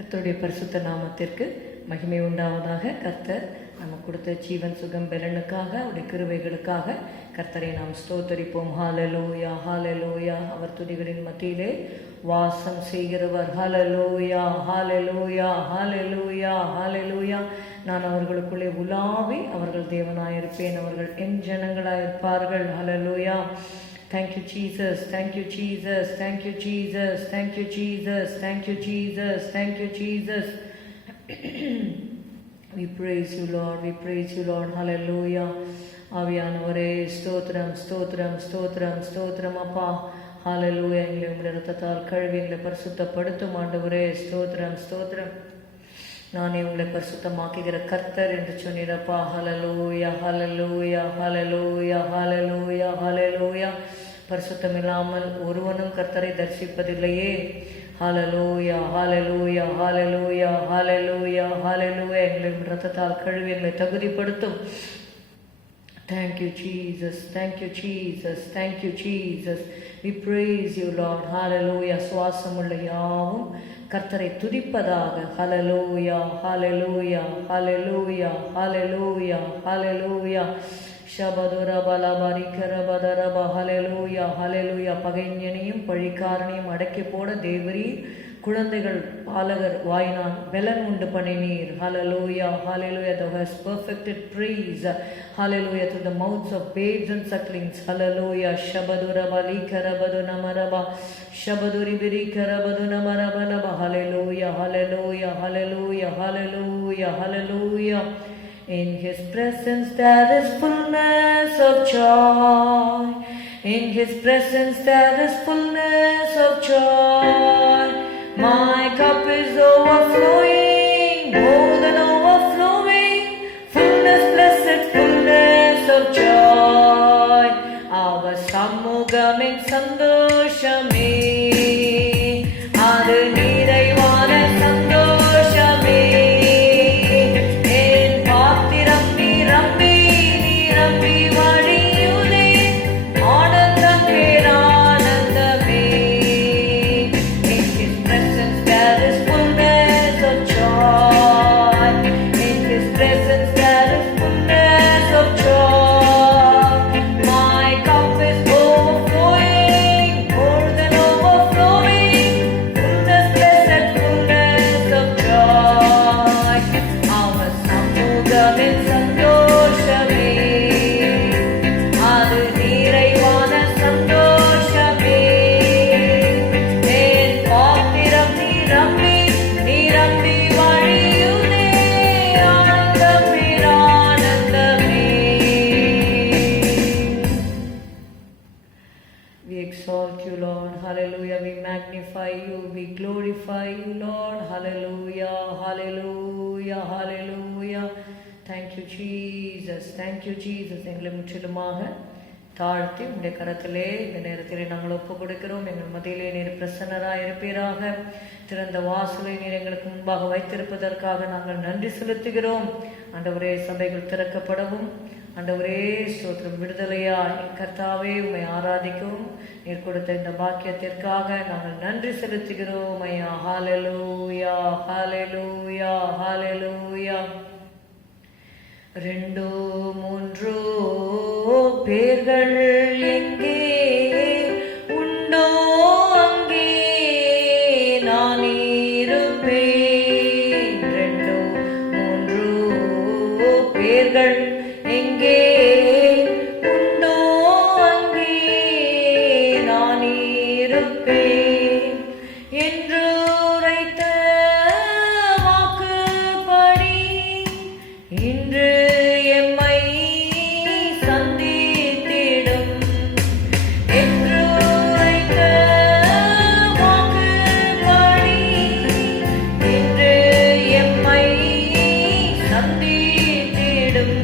கர்த்தருடைய பரிசுத்த நாமத்திற்கு மகிமை உண்டாவதாக. கர்த்தர் நமக்கு கொடுத்த ஜீவன் சுகம் பெலனுக்காக அவருடைய கிருபைகளுக்காக கர்த்தரை நாம் ஸ்தோத்தரிப்போம். ஹalleluya ஹalleluya. அவர் துதிகளின் மத்தியிலே வாசம் செய்கிறவர். ஹalleluya ஹalleluya ஹalleluya ஹalleluya. நான் அவர்களுக்குள்ளே உலாவி அவர்கள் தேவனாயிருப்பேன், அவர்கள் என் ஜனங்களாயிருப்பார்கள். ஹalleluya. Thank you Jesus, thank you Jesus, thank you Jesus, thank you Jesus, thank you Jesus, thank you Jesus. We praise you Lord, we praise you Lord. Hallelujah. ஆவியானவரே ஸ்தோத்திரம் ஸ்தோத்திரம் ஸ்தோத்திரம் ஸ்தோத்திரம் அப்பா. ஹalleluya. எங்களை உம்முடைய இரத்தத்தால் கழுவி எங்களை பரிசுத்தப்படுத்தும் ஆண்டவரே. ஸ்தோத்திரம் ஸ்தோத்திரம். நானே உங்களை பரிசுத்தமாக்குகிற கர்த்தர் என்று சொன்னீரப்பா. ஹalleluya ஹalleluya ஹalleluya ஹalleluya ஹalleluya. பரிசுத்தம் இல்லாமல் ஒருவனும் கர்த்தரை தரிசிப்பதில்லையே. ஹalleluya ஹalleluya ஹalleluya ஹalleluya ஹalleluya. எங்களை இரத்தத்தால் கழுவி எங்களை தகுதிப்படுத்தும். Thank you Jesus, thank you Jesus, thank you Jesus. We praise you Lord. Hallelujah. சுவாசமுள்ள யாவும் கர்த்தரை துதிப்பதாக. ஹalleluya ஹalleluya ஹalleluya ஹalleluya ஹalleluya. ஷபதுர பலபரி கரபதரப. ஹalleluya ஹalleluya. பகைஞனையும் பழிக்காரனையும் அடக்கி போட தேவரீ குழந்தைகள் பாலகர் வாயினால் பெலன் உண்டு பண்ணினீர். ஹalleluya hallelujah. Thou hast perfected praise. Hallelujah. Through the mouths of babes and sucklings. Hallelujah. Shabadura bali karabadu namaraba. Shabaduri biri karabadu namaraba laba. Hallelujah hallelujah hallelujah hallelujah hallelujah. In his presence there is fullness of joy. In his presence there is fullness of joy. My cup is overflowing, more than overflowing. Fullness, blessed fullness of joy. Our சமூகமே சந்தோஷமே, அது நிறைவான சந்தோஷமே. என் பாத்திரம் நிரம்பி நிரம்பி வழியுதே, ஆனந்தம் பேரானந்தமே. In his presence there is fullness of joy. In his presence there is fullness of joy. My cup is overflowing, more than overflowing. Fullness, blessed fullness of joy. Our சமூகமே சந்தோஷமே, அது நிறைவான சந்தோஷமே. என் பாத்திரம் நிரம்பி நிரம்பி வழியுதே, ஆனந்தம் பேரானந்தமே. We exalt you Lord. Hallelujah. We magnify you, we glorify you Lord. Hallelujah hallelujah hallelujah. Thank you Jesus, thank you Jesus. எங்களை முற்றிலுமாக தாழ்த்தி உடைய கரத்திலே இந்த நேரத்திலே நாங்கள் ஒப்பு கொடுக்கிறோம். எங்கள் மத்தியிலே நீர் பிரசன்னராக இருப்பீராக. திறந்த வாசலை நீர் எங்களுக்கு முன்பாக வைத்திருப்பதற்காக நாங்கள் நன்றி செலுத்துகிறோம். ஆண்டவரே, சபைகள் திறக்கப்படவும், ஆண்டவரே ஸ்தோத்திரம், விடுதலையா கர்த்தாவே உம்மை ஆராதிக்கவும் நீர் கொடுத்த இந்த பாக்கியத்திற்காக நாங்கள் நன்றி செலுத்துகிறோம் ஐயா. ஹalleluya ஹalleluya ஹalleluya. ரெண்டோ மூன்றோ பேர்கள் எங்கே உண்டோ அங்கே நான் இருப்பேன். ரெண்டோ மூன்றோ பேர்கள் எங்கே உண்டோ அங்கே நான் இருப்பேன் என்று உரைத்த வாக்குப்படி இன்று எம்மை சந்தித்திடும். என்று உரைத்த வாக்குப்படி இன்று எம்மை சந்தித்திடும்.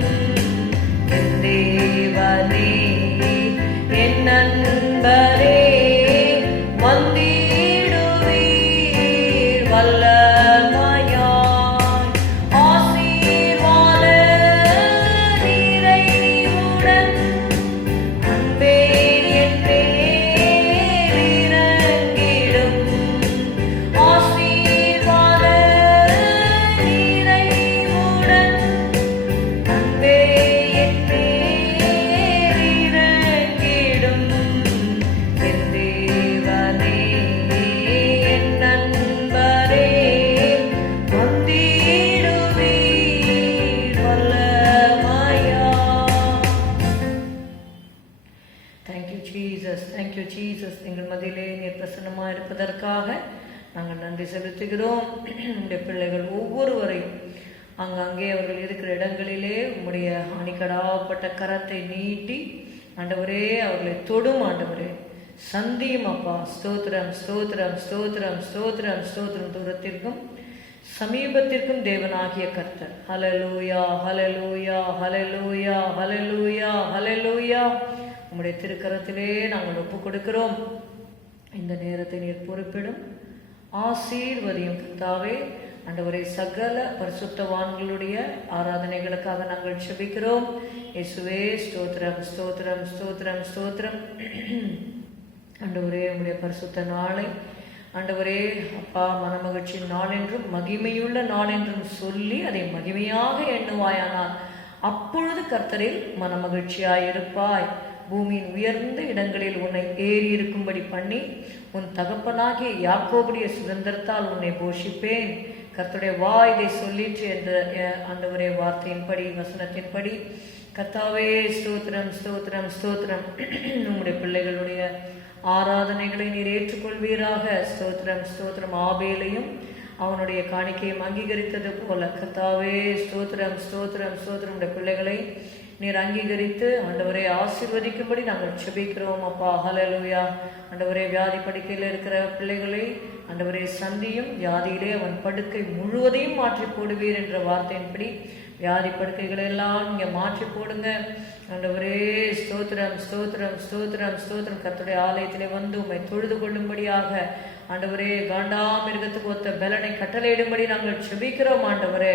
செலுத்துகிறோம். உம்முடைய பிள்ளைகள் ஒவ்வொருவரையும் அங்கங்கே அவர்கள் இருக்கிற இடங்களிலே உம்முடைய அணிகடாப்பட்ட கரத்தை நீட்டி ஆண்டவரே அவர்களை தொடும் ஆண்டவரே, சந்தியும் அப்பா. ஸ்தோத்திரம் ஸ்தோத்திரம் ஸ்தோத்திரம் ஸ்தோத்திரம் ஸ்தோத்திரம். தூரத்திற்கும் சமீபத்திற்கும் தேவனாகிய கர்த்தர். ஹல்லேலூயா ஹல்லேலூயா ஹல்லேலூயா ஹல்லேலூயா ஹல்லேலூயா. உம்முடைய திருக்கரத்திலே நாங்கள் ஒப்பு கொடுக்கிறோம். இந்த நேரத்தை நீர் பொறுப்பிடும், ஆசீர்வதியும் கர்த்தாவே. ஆண்டவரே, சகல பரிசுத்தவான்களுடைய ஆராதனைகளுக்காக நாங்கள் ஜெபிக்கிறோம். இயேசுவே ஸ்தோத்திரம் ஸ்தோத்திரம் ஸ்தோத்திரம் ஸ்தோத்திரம். ஆண்டவரே, உம்முடைய பரிசுத்த நாளை ஆண்டவரே அப்பா மனமகிழ்ச்சி நாள் என்றும் மகிமையுள்ள நாள் என்றும் சொல்லி அதை மகிமையாக எண்ணுவாயானால் அப்பொழுது கர்த்தரில் மனமகிழ்ச்சியாயிருப்பாய். பூமியின் உயர்ந்த இடங்களில் உன்னை ஏறி இருக்கும்படி பண்ணி உன் தகப்பனாகிய யாக்கோபுடைய சுதந்திரத்தால் உன்னை போஷிப்பேன். கர்த்தருடைய இதை சொல்லிற்று என்ற ஆண்டவரே வார்த்தையின்படி வசனத்தின்படி கர்த்தாவே ஸ்தோத்திரம் ஸ்தோத்திரம் ஸ்தோத்திரம். உம்முடைய பிள்ளைகளுடைய ஆராதனைகளை நீர் ஏற்றுக்கொள்வீராக. ஸ்தோத்திரம் ஸ்தோத்திரம். ஆபேலையும் அவனுடைய காணிக்கையும் அங்கீகரித்தது போல கர்த்தாவே ஸ்தோத்திரம் ஸ்தோத்திரம் ஸ்தோத்திரம். உடைய பிள்ளைகளை நீர் அங்கீகரித்து ஆண்டவரை ஆசீர்வதிக்கும்படி நாங்கள் ஜெபிக்கிறோம் அப்பா. ஹல்லேலூயா. ஆண்டவரே, வியாதி படுக்கையில் இருக்கிற பிள்ளைகளை ஆண்டவரே சந்தியும், வியாதியிலே அவன் படுக்கை முழுவதையும் மாற்றி போடுவீர் என்ற வார்த்தையின்படி வியாதி படுக்கைகளை எல்லாம் இங்கே மாற்றி போடுங்க ஆண்டவரே. ஸ்தோத்திரம் ஸ்தோத்திரம் ஸ்தோத்திரம் ஸ்தோத்திரம். கர்த்தருடைய ஆலயத்திலே வந்து உம்மை தொழுது கொள்ளும்படியாக ஆண்டவரே காண்டாமிருகத்துக்கு ஒத்த பலனை கட்டளையிடும்படி நாங்கள் ஜெபிக்கிறோம் ஆண்டவரே.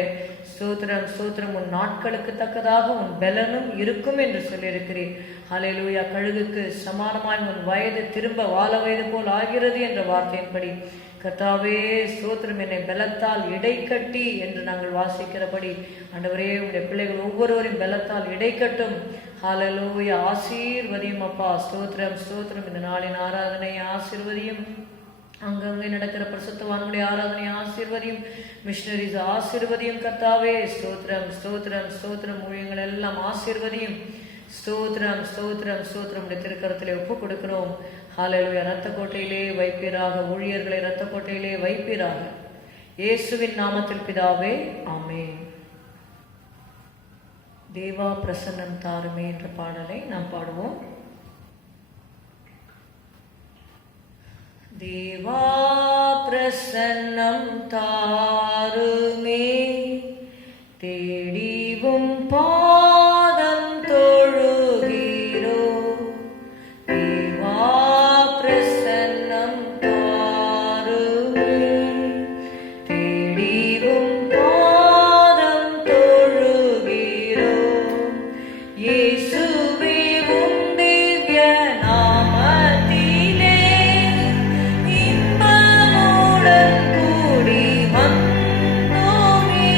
ஸ்தோத்திரம் ஸ்தோத்திரம். உன் நாட்களுக்கு தக்கதாக உன் பலனும் இருக்கும் என்று சொல்லியிருக்கிறேன். ஹல்லேலூயா. கழுகுக்கு சமானமாய் உன் வயது திரும்ப வாழ வயது போல் ஆகிறது என்ற வார்த்தையின்படி கர்த்தாவே ஸ்தோத்திரம். என்னை பலத்தால் இடை கட்டி என்று நாங்கள் வாசிக்கிறபடி ஆண்டவரே உடைய பிள்ளைகள் ஒவ்வொருவரையும் பலத்தால் இடை கட்டும். ஹல்லேலூயா. ஆசீர்வதியும் அப்பா. ஸ்தோத்திரம் ஸ்தோத்திரம். இந்த நாளின் ஆராதனை ஆசீர்வதியும். அங்கங்கே நடக்கிற பரிசுத்தவான்களுடைய ஆராதனை ஆசீர்வதியும். மிஷனரிஸ் ஆசீர்வதியும் கர்த்தாவே. ஸ்தோத்திரம் ஸ்தோத்திரம் ஸ்தோத்திரம். ஊழியங்கள் எல்லாம் ஆசீர்வதியும். ஸ்தோத்திரம் ஸ்தோத்திரம் ஸ்தோத்திரம். திருக்கரத்திலே ஒப்பு கொடுக்கிறோம். ஹல்லேலூயா. இரத்த கோட்டையிலே வைப்பீராக, ஊழியர்களை இரத்த கோட்டையிலே வைப்பீராக. இயேசுவின் நாமத்தில் பிதாவே, ஆமென். தேவா பிரசன்னம் தாருமே என்ற பாடலை நாம் பாடுவோம். தேவா பிரசன்னம் தாருமே, தேடிவும் பாதம் தொழுகிறோ. தேவா பிரசன்னம் தாருமே, தேடிவும் பாதம் தொழுகிறோ. இயேசுவே உம் திவ்ய நாமத்திலே இன்பமுடன் கூடி வந்தோமே.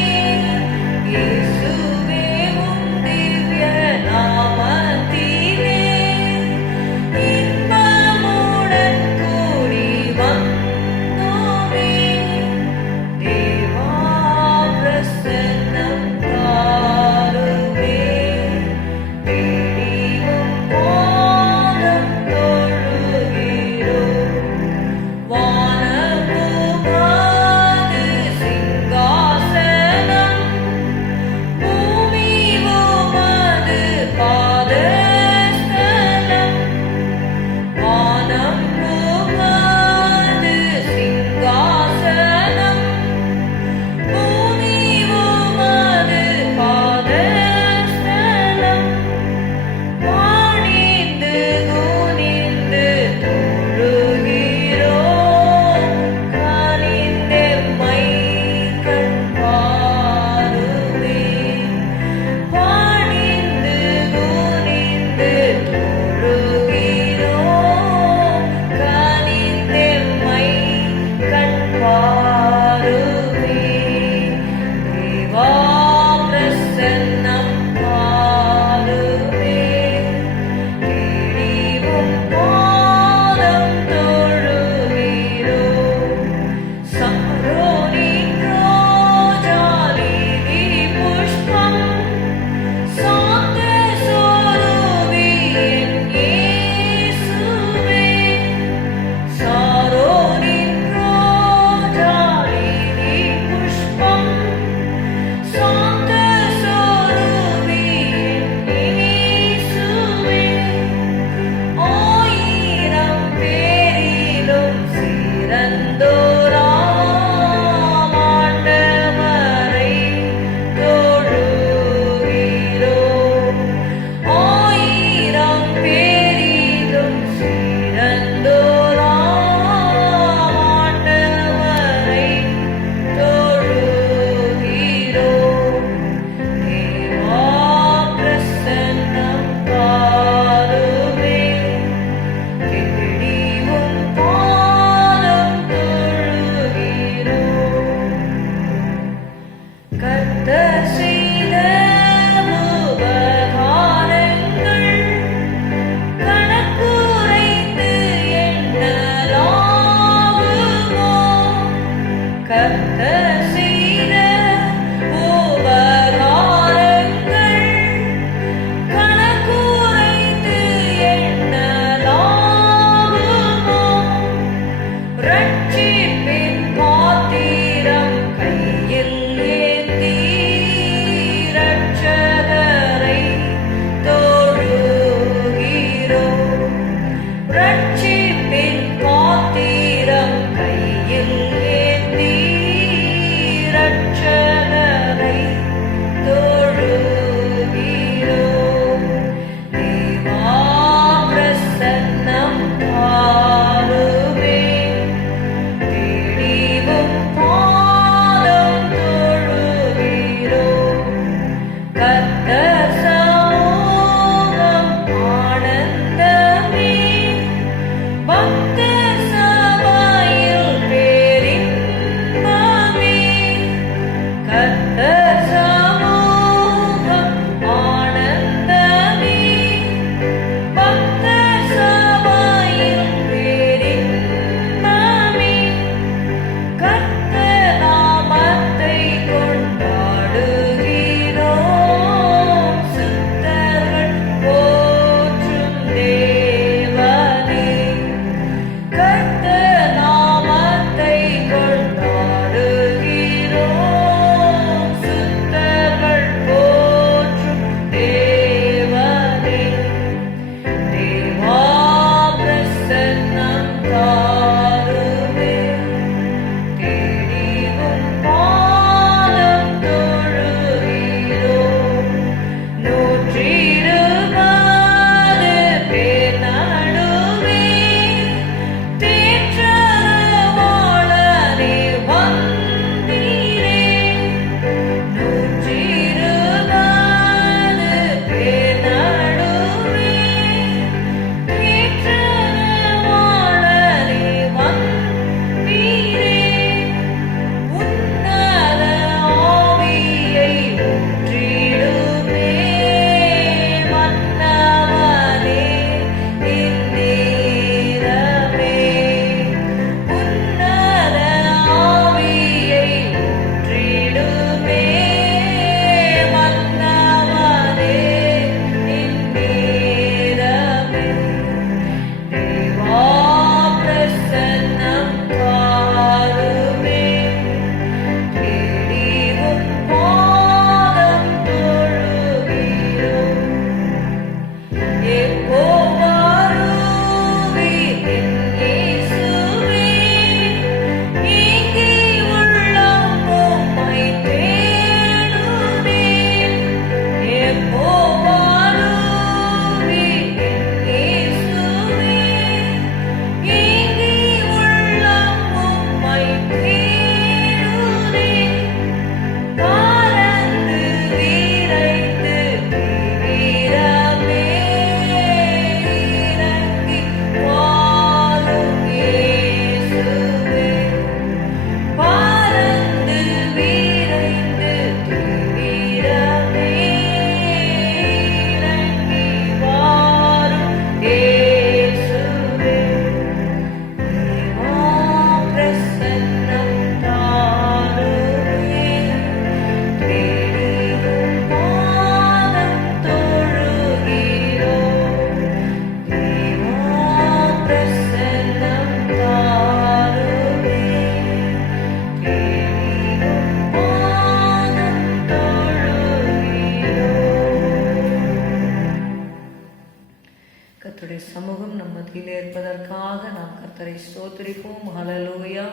ஸ்தோத்திரிப்போம். ஹல்லேலூயா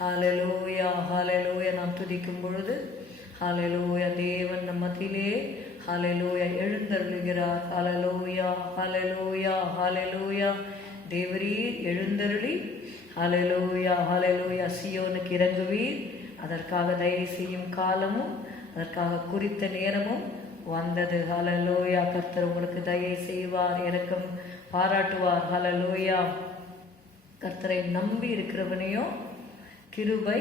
ஹல்லேலூயா ஹல்லேலூயா. நாம் துதிக்கும் பொழுது ஹல்லேலூயா தேவன் நம் மத்தியிலே ஹல்லேலூயா எழுந்தருளுகிறார். ஹல்லேலூயா ஹல்லேலூயா ஹல்லேலூயா. தேவரீர் எழுந்தருளி ஹல்லேலூயா ஹல்லேலூயா சீயோனுக்கு இறங்குவீர். அதற்காக தயவு செய்யும் காலமும் அதற்காக குறித்த நேரமும் வந்தது. ஹல்லேலூயா. கர்த்தர் உங்களுக்கு தயை செய்வார், இரக்கம் பாராட்டுவார். ஹல்லேலூயா. கர்த்தரை நம்பி இருக்கிறவனையோ கிருபை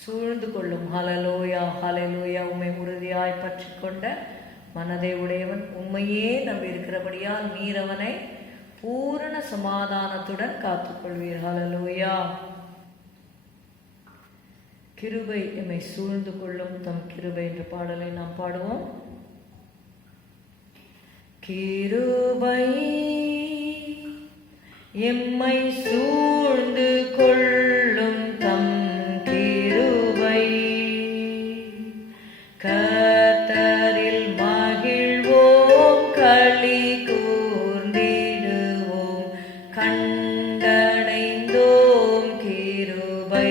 சூழ்ந்து கொள்ளும். ஹல்லேலூயா ஹல்லேலூயா. உம்மை உறுதியாய் பற்றி கொண்ட மனதை உடையவன் உம்மையே நம்பி இருக்கிறபடியால் நீர் அவனை பூரண சமாதானத்துடன் காத்துக்கொள்வீர். ஹல்லேலூயா. கிருபை எம்மை சூழ்ந்து கொள்ளும் தம் கிருபை என்ற பாடலை நாம் பாடுவோம். கிருபை எம்மை சூழ்ந்து கொள்ளும் தம் கிருபை, கர்த்தரில் மகிழ்வோம் களி கூர்ந்திடுவோம், கண்டடைந்தோம் கிருபை.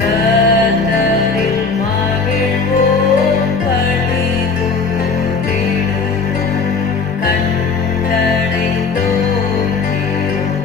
கர்த்தரில் மகிழ்வோம் களி கூர்ந்திடுவோம், கண்டடைந்தோம் கிருபை.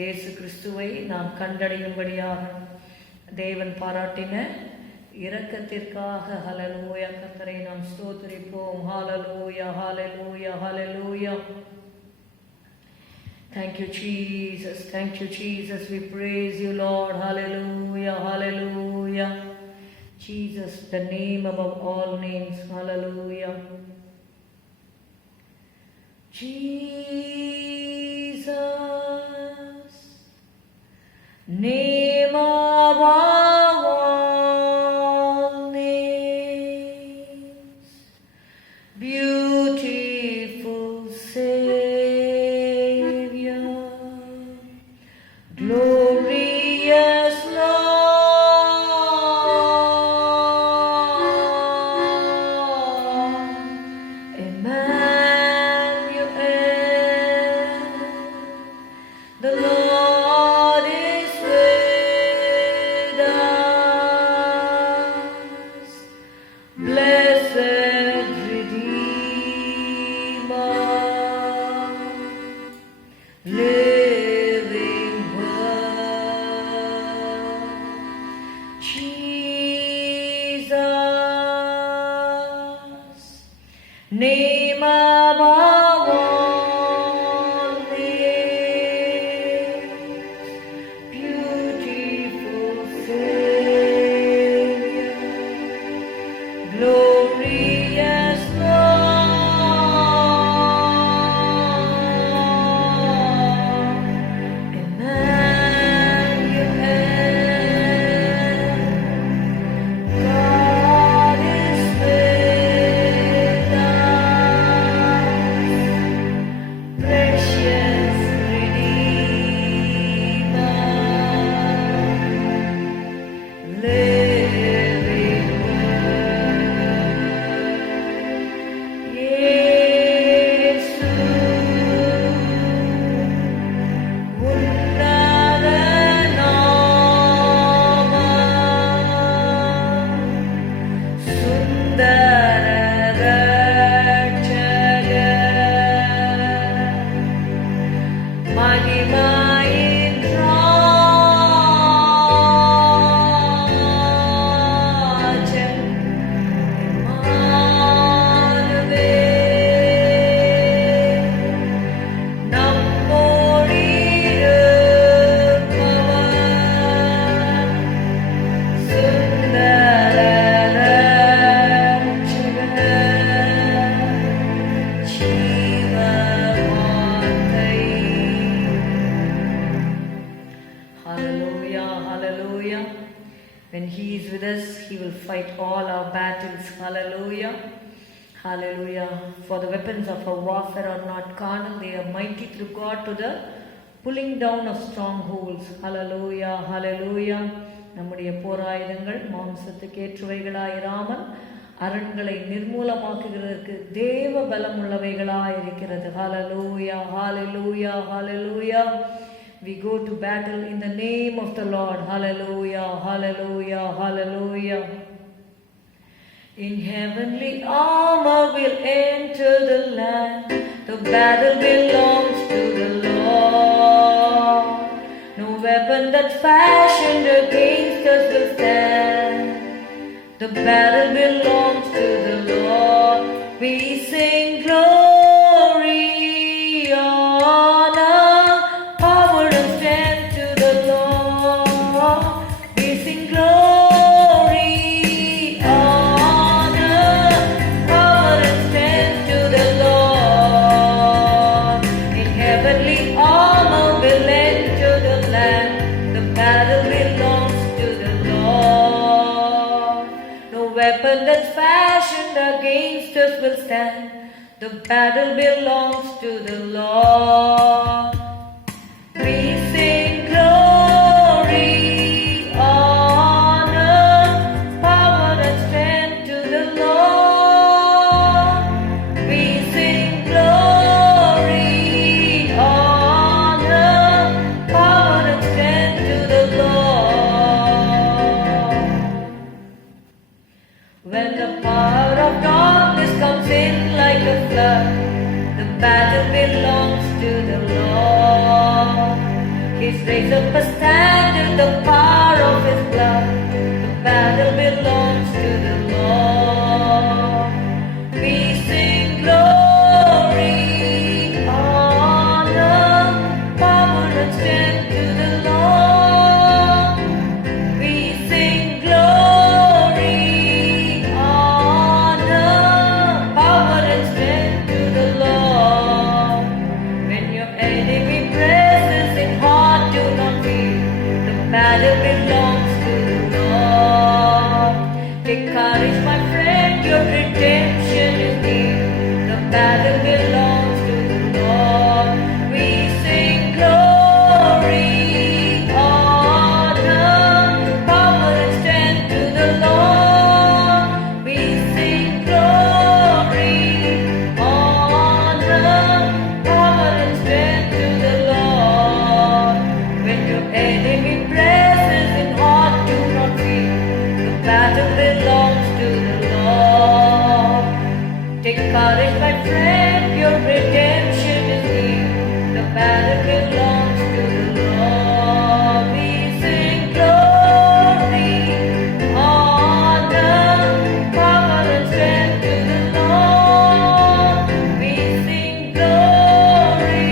இயேசு கிறிஸ்துவை நாம் கண்டடையும்படியாக தேவன் பாராட்டின இரக்கத்திற்காக ஹல்லேலூயா கர்த்தரை நாம் ஸ்தோத்திரிப்போம். ஹல்லேலூயா ஹல்லேலூயா ஹல்லேலூயா. Thank you, Jesus. Thank you, Jesus. We praise you, Lord. Hallelujah. Hallelujah. Jesus, the name above all names. Hallelujah. Jesus, name above all names. Beautiful Savior, glorious Lord, Emmanuel, the Lord is with us. Blessed Redeemer, living Word, Jesus, name above all names, beautiful Savior, glorious Lord, Emmanuel, God is with us. Precious Redeemer, living Word, Yesu, உன்னத நாமம், சுந்தர ரட்சகர், மகிமையின் Rajan, Emmanuel, நம்மோடு இருப்பவர், சுந்தர ரட்சகர், ஜீவ வார்த்தை. Hallelujah, hallelujah. When He is with us, He will fight all our battles. Hallelujah, hallelujah. For the weapons of our warfare are not carnal, they are mighty through God to the pulling down of strongholds. Hallelujah, hallelujah. நம்முடைய போராயுதங்கள் மாம்சத்துக்கு ஏற்றவைகளாயிராமல் அரண்களை நிர்மூலமாக்குகிறதற்கு தேவ பலம் உள்ளவைகளாயிருக்கிறது. Hallelujah, hallelujah, hallelujah. We go to battle in the name of the Lord. Hallelujah, hallelujah, hallelujah. In heavenly armor we'll enter the land. The battle belongs to the Lord. No weapon that's fashioned against us will stand. The battle belongs to the Lord. We sing glory, honor, power and strength to the Lord. We sing glory, honor, power and strength to the Lord. In heavenly armor we'll enter the land. The battle belongs to the Lord. No weapon that's fashioned against us will stand. The battle belongs to the Lord. We sing glory, honor, power and strength to the Lord. We sing glory, honor, power and strength to the Lord. When the power of darkness comes in like a flood, the battle belongs to the Lord. He's raised up a standard, the power of His blood. The battle belongs to the Lord. We sing glory, honor, power and strength to the Lord. We sing glory, honor, power and strength to the Lord. When your enemy presses in heart, do not fear. The battle belongs to the Lord. Take courage, my friend, your redemption is near. The battle belongs to the Lord. We sing glory, honor, power and strength to the Lord. We sing glory, honor, power and strength to the Lord. When your enemy presses in heart, do not fear. The battle belongs to the Lord. Take courage, my friend, your redemption is near. The battle belongs to the Lord. We sing glory, honor, power and strength to the Lord. We sing glory,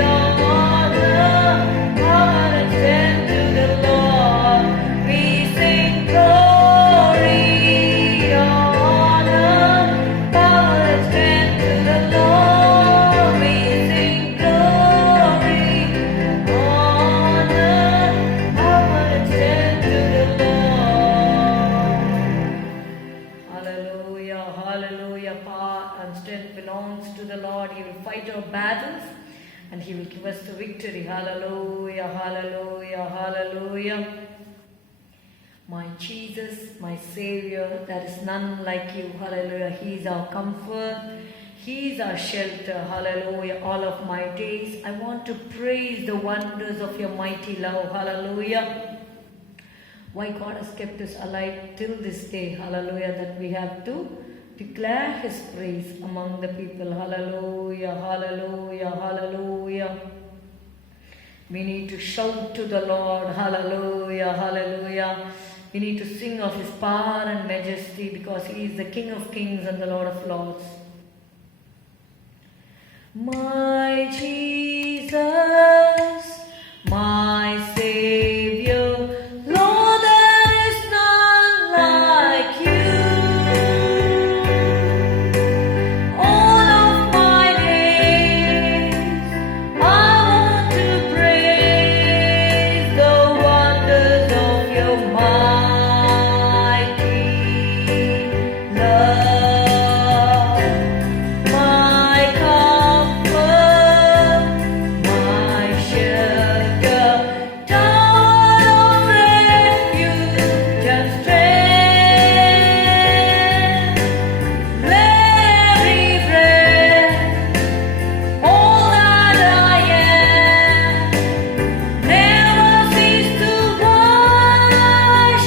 honor, power and strength to the Lord. We sing glory, honor, power and strength to the Lord. We sing glory, honor, power and strength to the Lord. Hallelujah, hallelujah. Power and strength belongs to the Lord. He will fight our battles and He will give us the victory. Hallelujah, hallelujah, hallelujah. My Jesus, my Savior, there is none like you. Hallelujah. He is our comfort. He is our shelter. Hallelujah. All of my days, I want to praise the wonders of your mighty love. Hallelujah. Why God has kept us alive till this day. Hallelujah. That we have to declare His praise among the people. Hallelujah. Hallelujah. Hallelujah. We need to shout to the Lord. Hallelujah. Hallelujah. We need to sing of His power and majesty because He is the King of kings and the Lord of lords. My Jesus, my Savior, Lord, there is none like you. All of my days, I want to praise the wonders of your mighty love. My comfort, my shelter, tower of refuge and strength, very breath, all that I am, never cease to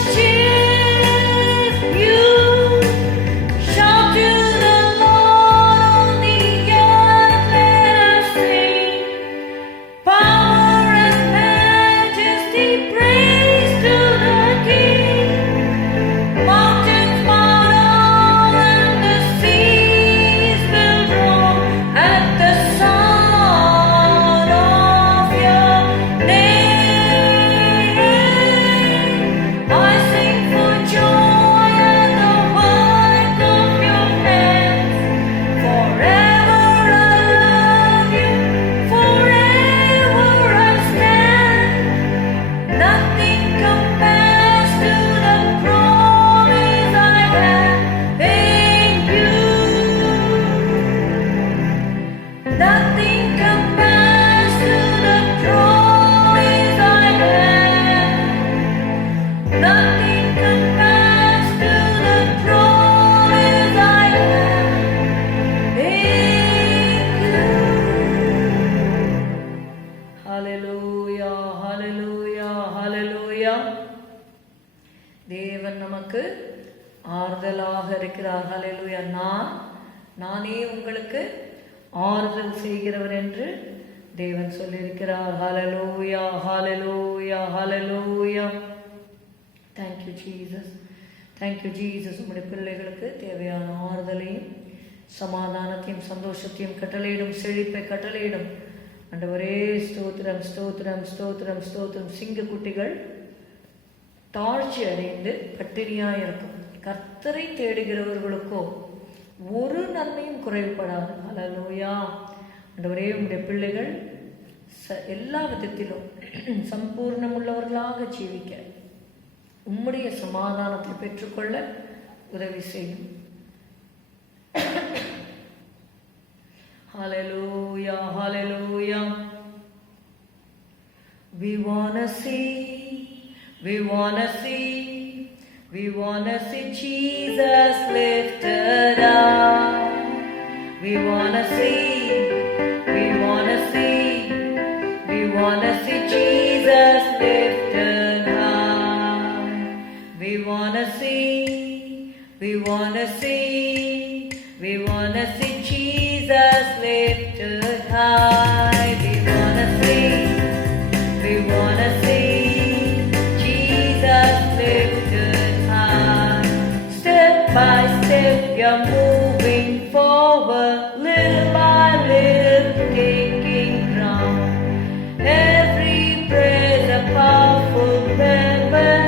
worship you. Shout to the Lord on the earth, let us sing. Power and majesty, praise to the King. Mountains bow down and the seas will roar at the sound of your name. I sing for joy at the work of your hands. Forever I love you, forever I stand. Nothing compares to the promise I have in you. Nothing compares to the promise I have. Nothing compares to the promise I have in you. Hallelujah, hallelujah, hallelujah. தேவன் நமக்கு ஆறுதலாக இருக்கிறார். ஹalleluya. நானே உங்களுக்கு ஆறுதல் செய்கிறவர் என்று தேவன் சொல்லியிருக்கிறார். ஹalleluya, ஹalleluya, ஹalleluya. Thank you Jesus. Thank you Jesus. உம்முடைய பிள்ளைகளுக்கு தேவையான ஆறுதலையும் சமாதானத்தையும் சந்தோஷத்தையும் கட்டளையிடும், செழிப்பை கட்டளையிடும். ஆண்டவரே ஸ்தோத்திரம், ஸ்தோத்திரம், ஸ்தோத்திரம், ஸ்தோத்திரம். சிங்கக்குட்டிகள் தாழ்ச்சி அடைந்து பட்டினியாய் இருக்கும். கர்த்தரை தேடுகிறவர்களுக்கோ ஒரு நன்மையும் குறைவுபடாது. ஹல்லேலூயா. ஆண்டவரே உம்முடைய பிள்ளைகள் எல்லா விதத்திலும் சம்பூர்ணமுள்ளவர்களாக ஜீவிக்க உம்முடைய சமாதானத்தை பெற்றுக்கொள்ள உதவி செய்யும். Hallelujah, hallelujah. We wanna see, we wanna see, we wanna see Jesus lifted up. We wanna see, we wanna see, we wanna see Jesus lifted high. We wanna see, we wanna see, we wanna see Jesus lifted high. We wanna see, we wanna see Jesus lifted high. Step by step you're moving forward, little by little taking ground. Every praise a powerful weapon,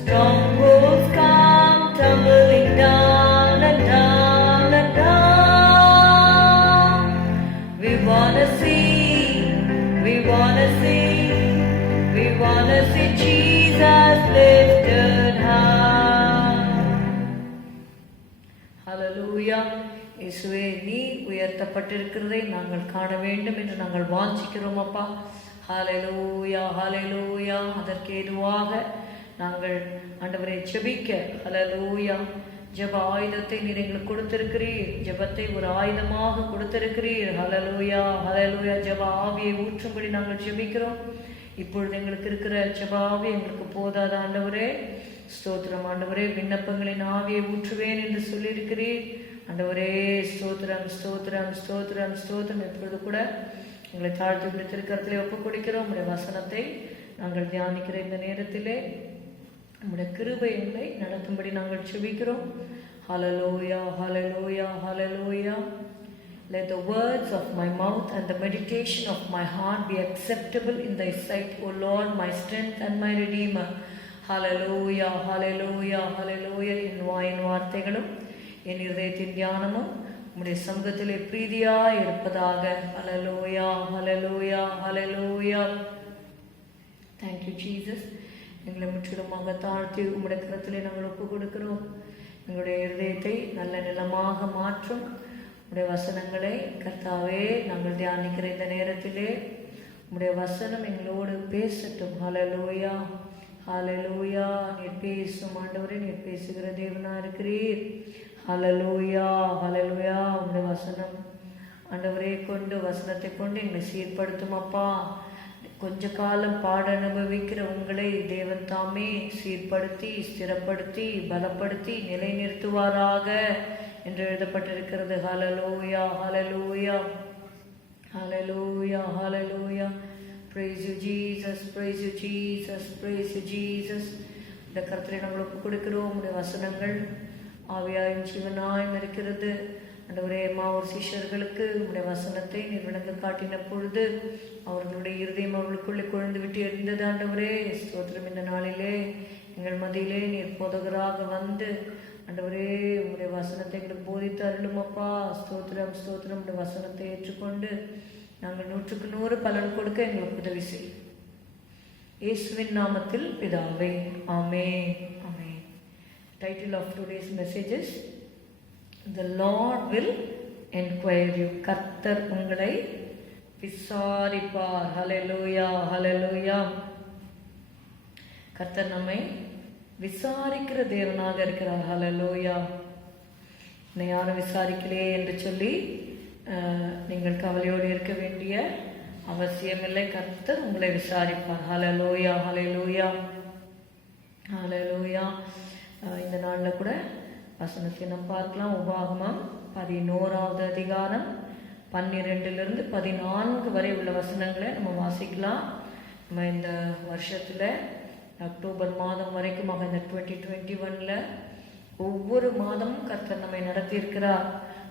strongholds come tumbling down and down and down. We wanna see, we wanna see, we wanna see Jesus lifted high. Hallelujah. இயேசுவே, நீ உயர்த்தப்பட்டிருக்கிறதை நாங்கள் காண வேண்டும் என்று நாங்கள் வாஞ்சிக்கிறோம் அப்பா. ஹalleluya, ஹalleluya. அதற்கு ஏதுவாக நாங்கள் ஆண்டவரை ஜெபிக்க, ஹalleluya, ஜெப ஆயுதத்தை நீர் எங்களுக்கு கொடுத்திருக்கிறீர். ஜெபத்தை ஒரு ஆயுதமாக கொடுத்திருக்கிறீர். ஹalleluya, ஹalleluya. ஜெப ஆவியை ஊற்றும்படி நாங்கள் ஜெபிக்கிறோம். இப்பொழுது எங்களுக்கு இருக்கிற ஜெப ஆவி எங்களுக்கு போதாத ஆண்டவரே. ஸ்தோத்திரம் ஆண்டவரே. விண்ணப்பங்களின் ஆவியை ஊற்றுவேன் என்று சொல்லியிருக்கிறீர் ஆண்டவரே. ஸ்தோத்திரம், ஸ்தோத்திரம், ஸ்தோத்திரம், ஸ்தோத்திரம். இப்பொழுது கூட உங்களை தாழ்த்தி பிடித்திருக்கிறதிலே ஒப்புக் கொடுக்கிறோம். உங்களுடைய வசனத்தை நாங்கள் தியானிக்கிற இந்த நேரத்திலே உம்முடைய கிருபை எங்களை நடத்தும்படி நாங்கள் செபிக்கிறோம். ஹalleluya, ஹalleluya, ஹalleluya. Let the words of my mouth and the meditation of my heart be acceptable in thy sight, O Lord, my strength and my redeemer. ஹalleluya, ஹalleluya, ஹalleluya. என் வாயின் வார்த்தைகளும் என் இதயத்தின் தியானமும் உம்முடைய சமூகத்திலே பிரீதியாய் இருப்பதாக. ஹalleluya, ஹalleluya, ஹalleluya. Thank you Jesus. எங்களை முற்றிலுமாக தாழ்த்தி உம்முடைய கரத்திலே நாங்கள் ஒப்புக் கொடுக்கிறோம். எங்களுடைய இதயத்தை நல்ல நிலமாக மாற்றும் உம்முடைய வசனங்களை கர்த்தாவே நாங்கள் தியானிக்கிற இந்த நேரத்திலே உம்முடைய வசனம் எங்களோடு பேசட்டும். ஹalleluya, ஹalleluya. நீர் பேசும் ஆண்டவரே, நீர் பேசுகிற தேவனா இருக்கிறீர். ஹalleluya, ஹalleluya. உம்முடைய வசனம் ஆண்டவரே கொண்டு, வசனத்தை கொண்டு எங்களை சீர்படுத்தும் அப்பா. கொஞ்ச காலம் பாட அனுபவிக்கிற உங்களை தேவன் தாமே சீர்படுத்தி, ஸ்திரப்படுத்தி, பலப்படுத்தி நிலைநிறுத்துவாராக என்று எழுதப்பட்டிருக்கிறது. ஹalleluya, ஹalleluya, ஹalleluya, ஹalleluya. Praise you Jesus, praise you Jesus, praise you Jesus. இந்த கர்த்தரை நாங்கள் ஒப்புக் கொடுக்கிறோம். உடைய வசனங்கள் ஆவியாயும் ஜீவனாயும் இருக்கிறது. ஆண்டவரே, ஒரு சிஷ்யர்களுக்கு உடைய வசனத்தை நீர் விளங்க காட்டின பொழுது அவர்களுடைய இருதயம் அவர்களுக்குள்ளே கொழுந்து விட்டு எரிந்தது. ஆண்டவரே ஸ்தோத்திரம். இந்த நாளிலே எங்கள் மத்தியிலே நீர் போதகராக வந்து ஆண்டவரே உடைய வசனத்தை எங்களுக்கு போதித்து அருளும் அப்பா. ஸ்தோத்திரம், ஸ்தோத்திரம். உடைய வசனத்தை ஏற்றுக்கொண்டு நாங்கள் 100க்கு 100 பலன் கொடுக்க எங்களுக்கு உதவி செய்யும். இயேசுவின் நாமத்தில் பிதாவே, ஆமென், ஆமென். Title of today's message is The Lord will enquire you. கர்த்தர் உங்களை விசாரிப்பார். ஹalleluya, ஹalleluya. கர்த்தர் நம்மை விசாரிக்கிற தேவனாக இருக்கிறார். ஹalleluya. என்னை யாரும் விசாரிக்கலையே என்று சொல்லி நீங்கள் கவலையோடு இருக்க வேண்டிய அவசியமில்லை. கர்த்தர் உங்களை விசாரிப்பார். ஹalleluya, ஹalleluya, ஹalleluya. இந்த நாளில் கூட வசனத்தை நாம் பார்க்கலாம். உபாகமம் 11வது அதிகாரம் 12 14 வரை உள்ள வசனங்களை நம்ம வாசிக்கலாம். நம்ம இந்த வருஷத்தில் அக்டோபர் மாதம் வரைக்குமாக இந்த 2021 ஒவ்வொரு மாதமும் கர்த்தர் நம்மை நடத்தியிருக்கிறார்.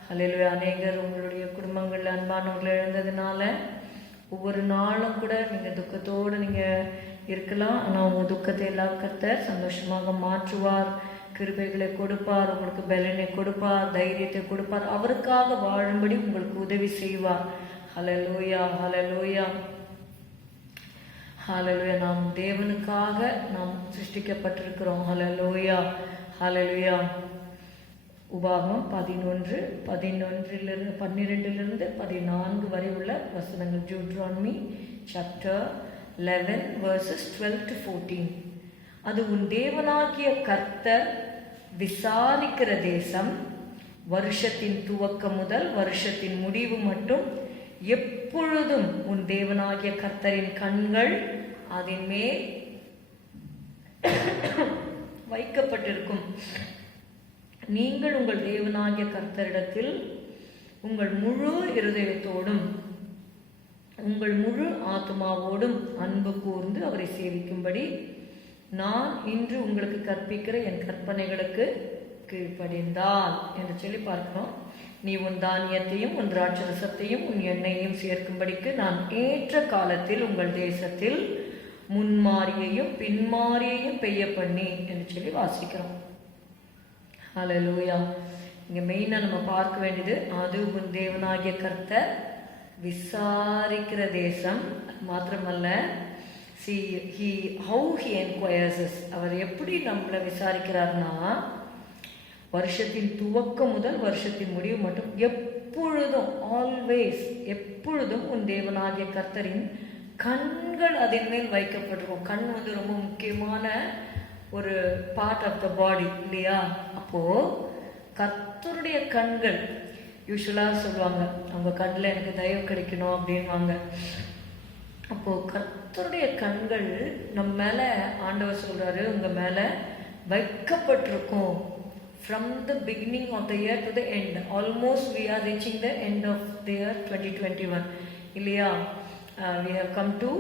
ஹல்லேலூயா. அநேகர் உங்களுடைய குடும்பங்களில் அன்பானவர்கள் இழந்ததுனால ஒவ்வொரு நாளும் கூட நீங்கள் துக்கத்தோடு நீங்கள் இருக்கலாம். ஆனால் உங்கள் துக்கத்தை எல்லாம் கர்த்தர் சந்தோஷமாக மாற்றுவார், கிருபைகளை கொடுப்பார், உங்களுக்கு பலனை கொடுப்பார், தைரியத்தை கொடுப்பார், அவருக்காக வாழும்படி உங்களுக்கு உதவி செய்வார். ஹல்லேலூயா, ஹல்லேலூயா, ஹல்லேலூயா. நாம் தேவனுக்காக நாம் சிருஷ்டிக்கப்பட்டிருக்கிறோம். ஹல்லேலூயா, ஹல்லேலூயா. உபாகமம் 12 14 வரை உள்ள வசனங்கள். Deuteronomy chapter 11 verses 12 to 14. அது உன் தேவனாகிய கர்த்தர் விசாரிக்கிற தேசம், வருஷத்தின் துவக்கம் முதல் வருஷத்தின் முடிவு மட்டும் எப்பொழுதும் உன் தேவனாகிய கர்த்தரின் கண்கள் அதன் மேல் வைக்கப்பட்டிருக்கும். நீங்கள் உங்கள் தேவனாகிய கர்த்தரிடத்தில் உங்கள் முழு இருதயத்தோடும் உங்கள் முழு ஆத்மாவோடும் அன்பு கூர்ந்து அவரை சேவிக்கும்படி நான் இன்று உங்களுக்கு கற்பிக்கிற என் கற்பனைகளுக்கு கீழ்ப்படிந்தால் என்று சொல்லி பார்க்கிறோம். நீ உன் தானியத்தையும் உன் திராட்சரசத்தையும் உன் எண்ணெயையும் சேர்க்கும்படிக்கு நான் ஏற்ற காலத்தில் உங்கள் தேசத்தில் முன்மாரியையும் பின்மாரியையும் பெய்ய பண்ணி என்று சொல்லி வாசிக்கிறோம். ஹல்லேலூயா. இங்கே மெயினாக நம்ம பார்க்க வேண்டியது, அது உன் தேவனாகிய கர்த்தர் விசாரிக்கிற தேசம். மாத்திரமல்ல, how he enquires us. அவர் எப்படி நம்மளை விசாரிக்கிறார்னா, வருஷத்தின் துவக்கம் முதல் வருஷத்தின் முடிவு மட்டும் எப்பொழுதும், ஆல்வேஸ், எப்பொழுதும் உன் தேவனாகிய கர்த்தரின் கண்கள் அதன் மேல் வைக்கப்பட்டிருக்கும். கண் ரொம்ப முக்கியமான ஒரு பார்ட் ஆஃப் த பாடி இல்லையா? அப்போது கர்த்தருடைய கண்கள், யூஸ்வலாக சொல்லுவாங்க அவங்க கண்ணில் எனக்கு தயவு கிடைக்கணும் அப்படின்வாங்க. அப்போது கர்த்தருடைய கண்கள் நம்ம மேலே ஆண்டவர் சொல்கிறாரு, உங்கள் மேலே வைக்கப்பட்டிருக்கும். From the beginning of the year to the end, almost we are reaching the end of the year 2021 இல்லையா? We have come to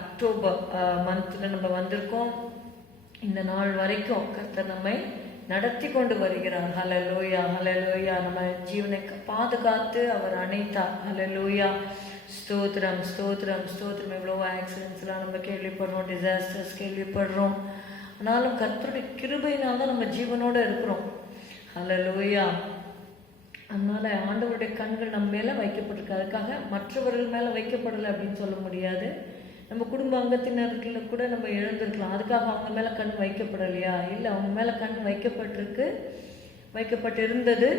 October மந்தில் நம்ம வந்திருக்கோம். இந்த நாள் வரைக்கும் கர்த்தர் நம்மை நடத்தி கொண்டு வருகிறார். ஹல்லேலூயா, ஹல்லேலூயா. நம்ம ஜீவனை பாதுகாத்து அவர் அணைத்தார். ஹல்லேலூயா. ஸ்தோத்திரம், ஸ்தோத்திரம், ஸ்தோத்திரம். எவ்வளோ ஆக்சிடென்ட்ஸ்லாம் நம்ம கேள்விப்படுறோம், டிசாஸ்டர்ஸ் கேள்விப்படுறோம். ஆனாலும் கர்த்தருடைய கிருபையினால தான் நம்ம ஜீவனோடு இருக்கிறோம். ஹல்லேலூயா. அதனால ஆண்டவருடைய கண்கள் நம்ம மேலே வைக்கப்பட்டிருக்கு. அதுக்காக மற்றவர்கள் மேலே வைக்கப்படலை அப்படின்னு சொல்ல முடியாது. நம்ம குடும்ப அங்கத்தினர்களை கூட நம்ம இழந்திருக்கலாம். அதுக்காக அவங்க மேலே கண் வைக்கப்படலையா? இல்லை, அவங்க மேலே கண் வைக்கப்பட்டிருந்தது.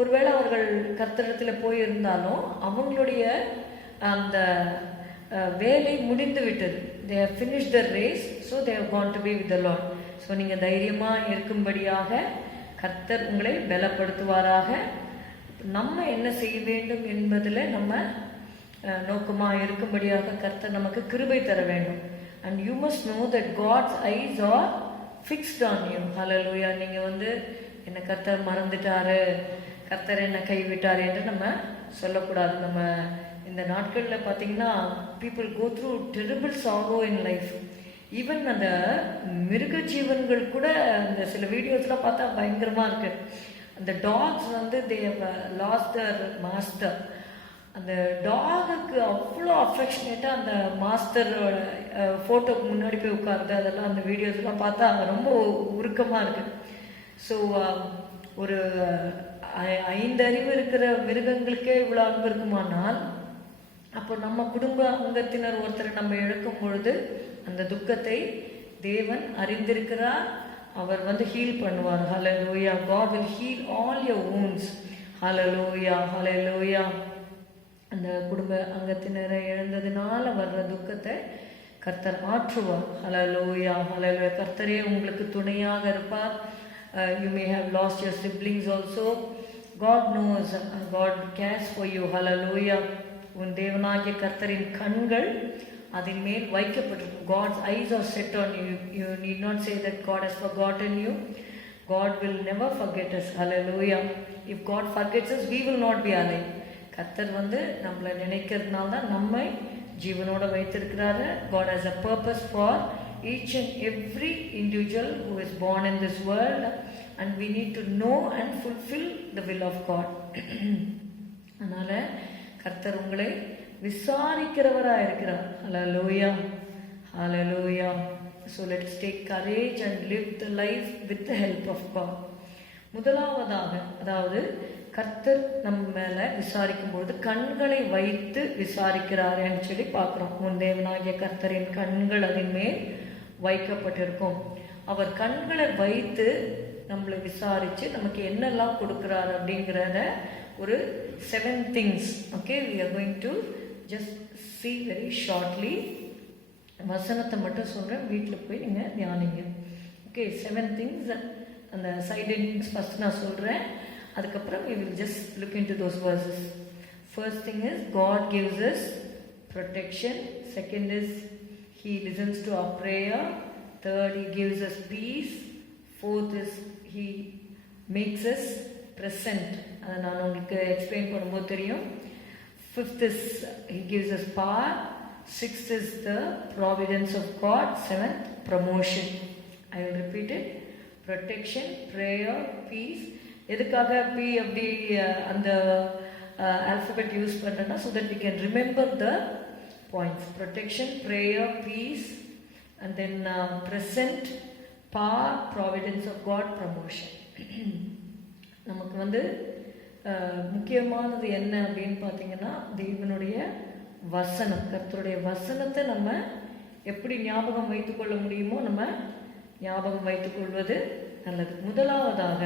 ஒருவேளை அவர்கள் கர்த்தரிடத்தில் போயிருந்தாலும் அவங்களுடைய அந்த வேலை முடிந்து விட்டது. they have finished the race, so they have gone to be with the Lord. So நீங்கள் தைரியமாக இருக்கும்படியாக கர்த்தர் உங்களை பலப்படுத்துவாராக. நம்ம என்ன செய்ய வேண்டும் என்பதில் நம்ம நோக்கமாக இருக்கும்படியாக கர்த்தர் நமக்கு கிருபை தர வேண்டும். And you must know that God's eyes are fixed on you. Hallelujah. நீங்கள் என்னை கர்த்தர் மறந்துட்டாரு, கர்த்தர் என்னை கைவிட்டார் என்று நம்ம சொல்லக்கூடாது. நம்ம இந்த நாட்களில் பார்த்தீங்கன்னா people go through terrible sorrow in life. Even அந்த மிருக ஜீவன்கள் கூட அந்த சில வீடியோஸ்லாம் பார்த்தா பயங்கரமாக இருக்குது. அந்த dogs they have lost their master. அந்த டாகுக்கு அவ்வளோ அஃபெக்ஷனேட்டாக அந்த மாஸ்டரோட ஃபோட்டோக்கு முன்னாடி போய் உட்காருது. அதெல்லாம் அந்த வீடியோஸ்லாம் பார்த்தா ரொம்ப உருக்கமாக இருக்குது. ஸோ ஒரு 5 அறிவு இருக்கிற மிருகங்களுக்கே இவ்வளோ அன்பு இருக்குமானால், அப்போ நம்ம குடும்ப அங்கத்தினர் ஒருத்தரை நம்ம இழக்கும் பொழுது அந்த துக்கத்தை தேவன் அறிந்திருக்கிறார். அவர் ஹீல் பண்ணுவார். ஹல்லேலூயா. God will heal all your wounds. ஹல்லேலூயா, ஹல்லேலூயா. அந்த குடும்ப அங்கத்தினரை இழந்ததுனால வர்ற துக்கத்தை கர்த்தர் ஆற்றுவார். ஹல்லேலூயா, ஹல்லேலூயா. கர்த்தரே உங்களுக்கு துணையாக இருப்பார். You may have lost your siblings also. God knows, God cares for you. Hallelujah. உன் தேவனாகிய கர்த்தரின் கண்கள் அதன் மேல் வைக்கப்பட்டிருக்கும். God's eyes are set on you. You need not say that God has forgotten you. God will never forget us. Hallelujah. If God forgets us, we will not be alive. கர்த்தர் நம்மளை நினைக்கிறதுனால தான் நம்மை ஜீவனோட வைத்திருக்கிறாரு. God has a purpose for each and every individual who is born in this world, and we need to know and fulfill the will of God. அதனால கர்த்தர் உங்களை விசாரிக்கிறவராக இருக்கிறார். Hallelujah, hallelujah. So let's take courage and live the life with the help of God. முதலாவதாக, அதாவது கர்த்தர் நம்ம மேல விசாரிக்கும் பொழுது கண்களை வைத்து விசாரிக்கிறாருன்னு சொல்லி பார்க்கிறோம். உன் தேவனாகிய கர்த்தரின் கண்கள் அதன் மேல் வைக்கப்பட்டிருக்கும். அவர் கண்களை வைத்து நம்மளை விசாரிச்சு நமக்கு என்னெல்லாம் கொடுக்கிறார் அப்படிங்கிறத ஒரு 7 things. Okay, we are going to just see very shortly. வசனத்தை மட்டும் சொல்றேன், வீட்டில் போய் நீங்க தியானிங்க. Okay, 7 things. அந்த சைட் ஹெட்டிங்ஸ் ஃபர்ஸ்ட் நான் சொல்றேன், அதுக்கப்புறம் we will just look into those verses. First thing is God gives us protection. Second is He listens to our prayer. Third, He gives us peace. Fourth is He makes us present. அதை நான் உங்களுக்கு explain பண்ணும்போது தெரியும். Fifth is He gives us power. Sixth is the providence of God. Seventh, promotion. I will repeat it. Protection, prayer, peace. எதுக்காக P அப்படி அந்த alphabet use பண்ணுறேன்னா, so that we can remember the points. Protection, prayer, peace, and then present, power, providence of God, promotion. நமக்கு முக்கியமானது என்ன அப்படின்னு பார்த்தீங்கன்னா, தேவனுடைய வசனம், கர்த்தருடைய வசனத்தை நம்ம எப்படி ஞாபகம் வைத்துக்கொள்ள முடியுமோ நம்ம ஞாபகம் வைத்துக்கொள்வது நல்லது. முதலாவதாக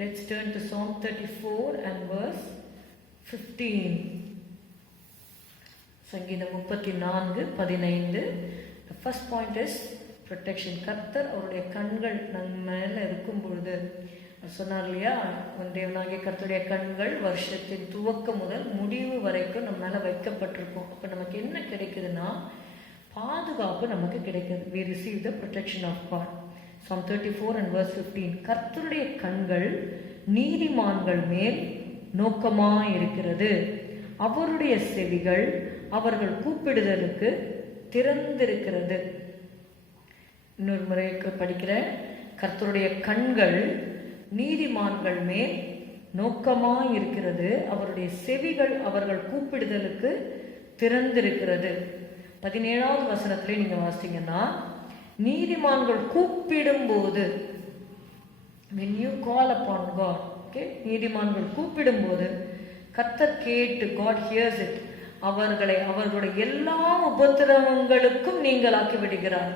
let's turn to Psalm 34 and verse 15. சங்கீதம் 34:15. The first point is protection. கர்த்தர் அவருடைய கண்கள் நம்ம மேல இருக்கும் பொழுது சொன்னார் இல்லையா, தேவனாகிய கர்த்தருடைய கண்கள் வருஷத்தின் துவக்கம் முதல் முடிவு வரைக்கும் நம்ம மேல வைக்கப்பட்டிருக்கும். அப்ப நமக்கு என்ன கிடைக்குதுன்னா, பாதுகாப்பு நமக்கு கிடைக்குது. We receive the protection of God. Psalm 34 and verse 15. கர்த்தருடைய கண்கள் நீதிமான்கள் மேல் நோக்கமாயிருக்கிறது, அவருடைய செவிகள் அவர்கள் கூப்பிடுதலுக்கு திறந்திருக்கிறது. இன்னொரு முறைக்கு படிக்கிறேன். கர்த்தருடைய கண்கள் நீதிமான்கள் மேல் நோக்கமாயிருக்கிறது, அவருடைய செவிகள் அவர்கள் கூப்பிடுதலுக்கு திறந்திருக்கிறது. 17வது வசனத்திலே நீங்க வாசிங்கன்னா, நீதிமான்கள் கூப்பிடும் போது, when you call upon God, okay, நீதிமான்கள் கூப்பிடும் போது கர்த்தர் கேட்டு, God hears it, அவர்களுடைய எல்லா உபத்திரவங்களுக்கும் நீங்களாக்கி விடுகிறார்.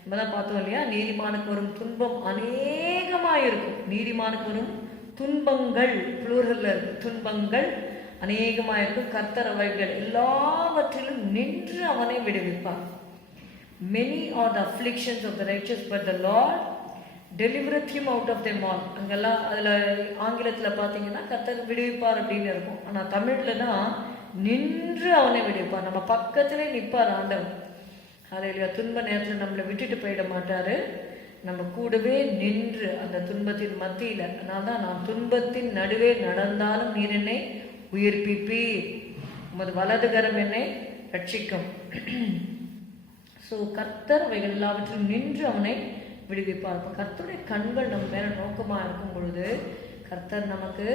நம்ம தான் பார்த்தோம் இல்லையா, நீதிமானுக்கு வரும் துன்பம் அநேகமாயிருக்கும். நீதிமானுக்கு வரும் துன்பங்கள் புளூரல்ல இருக்கு, துன்பங்கள் அநேகமாயிருக்கும். கர்த்தர் அவைகள் எல்லாவற்றிலும் நின்று அவனை விடுவிப்பார். Many are the afflictions of the righteous, but the Lord delivereth him out of them all. அங்கெல்லாம் அதுல ஆங்கிலத்துல பாத்தீங்கன்னா கர்த்தர் விடுவிப்பார் அப்படின்னு இருக்கும். ஆனா தமிழ்லனா நின்று அவனை விடுவிப்பார். நம்ம பக்கத்திலே நிற்பார் ஆண்டவர். ஹல்லேலூயா. துன்ப நேரத்துல நம்மளை விட்டுட்டு போயிட மாட்டாரு, நம்ம கூடவே நின்று அந்த துன்பத்தின் மத்தியில. அதனால்தான், நான் துன்பத்தின் நடுவே நடந்தாலும் நீர் என்னை உயிர்ப்பிப்பீர், உமது வலதுகரம் என்னை ரட்சிக்கும். ஸோ கர்த்தர் அவைகள் எல்லாவற்றிலும் நின்று அவனை விடுவிப்பார். கர்த்தருடைய கண்கள் நம்ம மேல நோக்கமா இருக்கும் பொழுது கர்த்தர் நமக்கு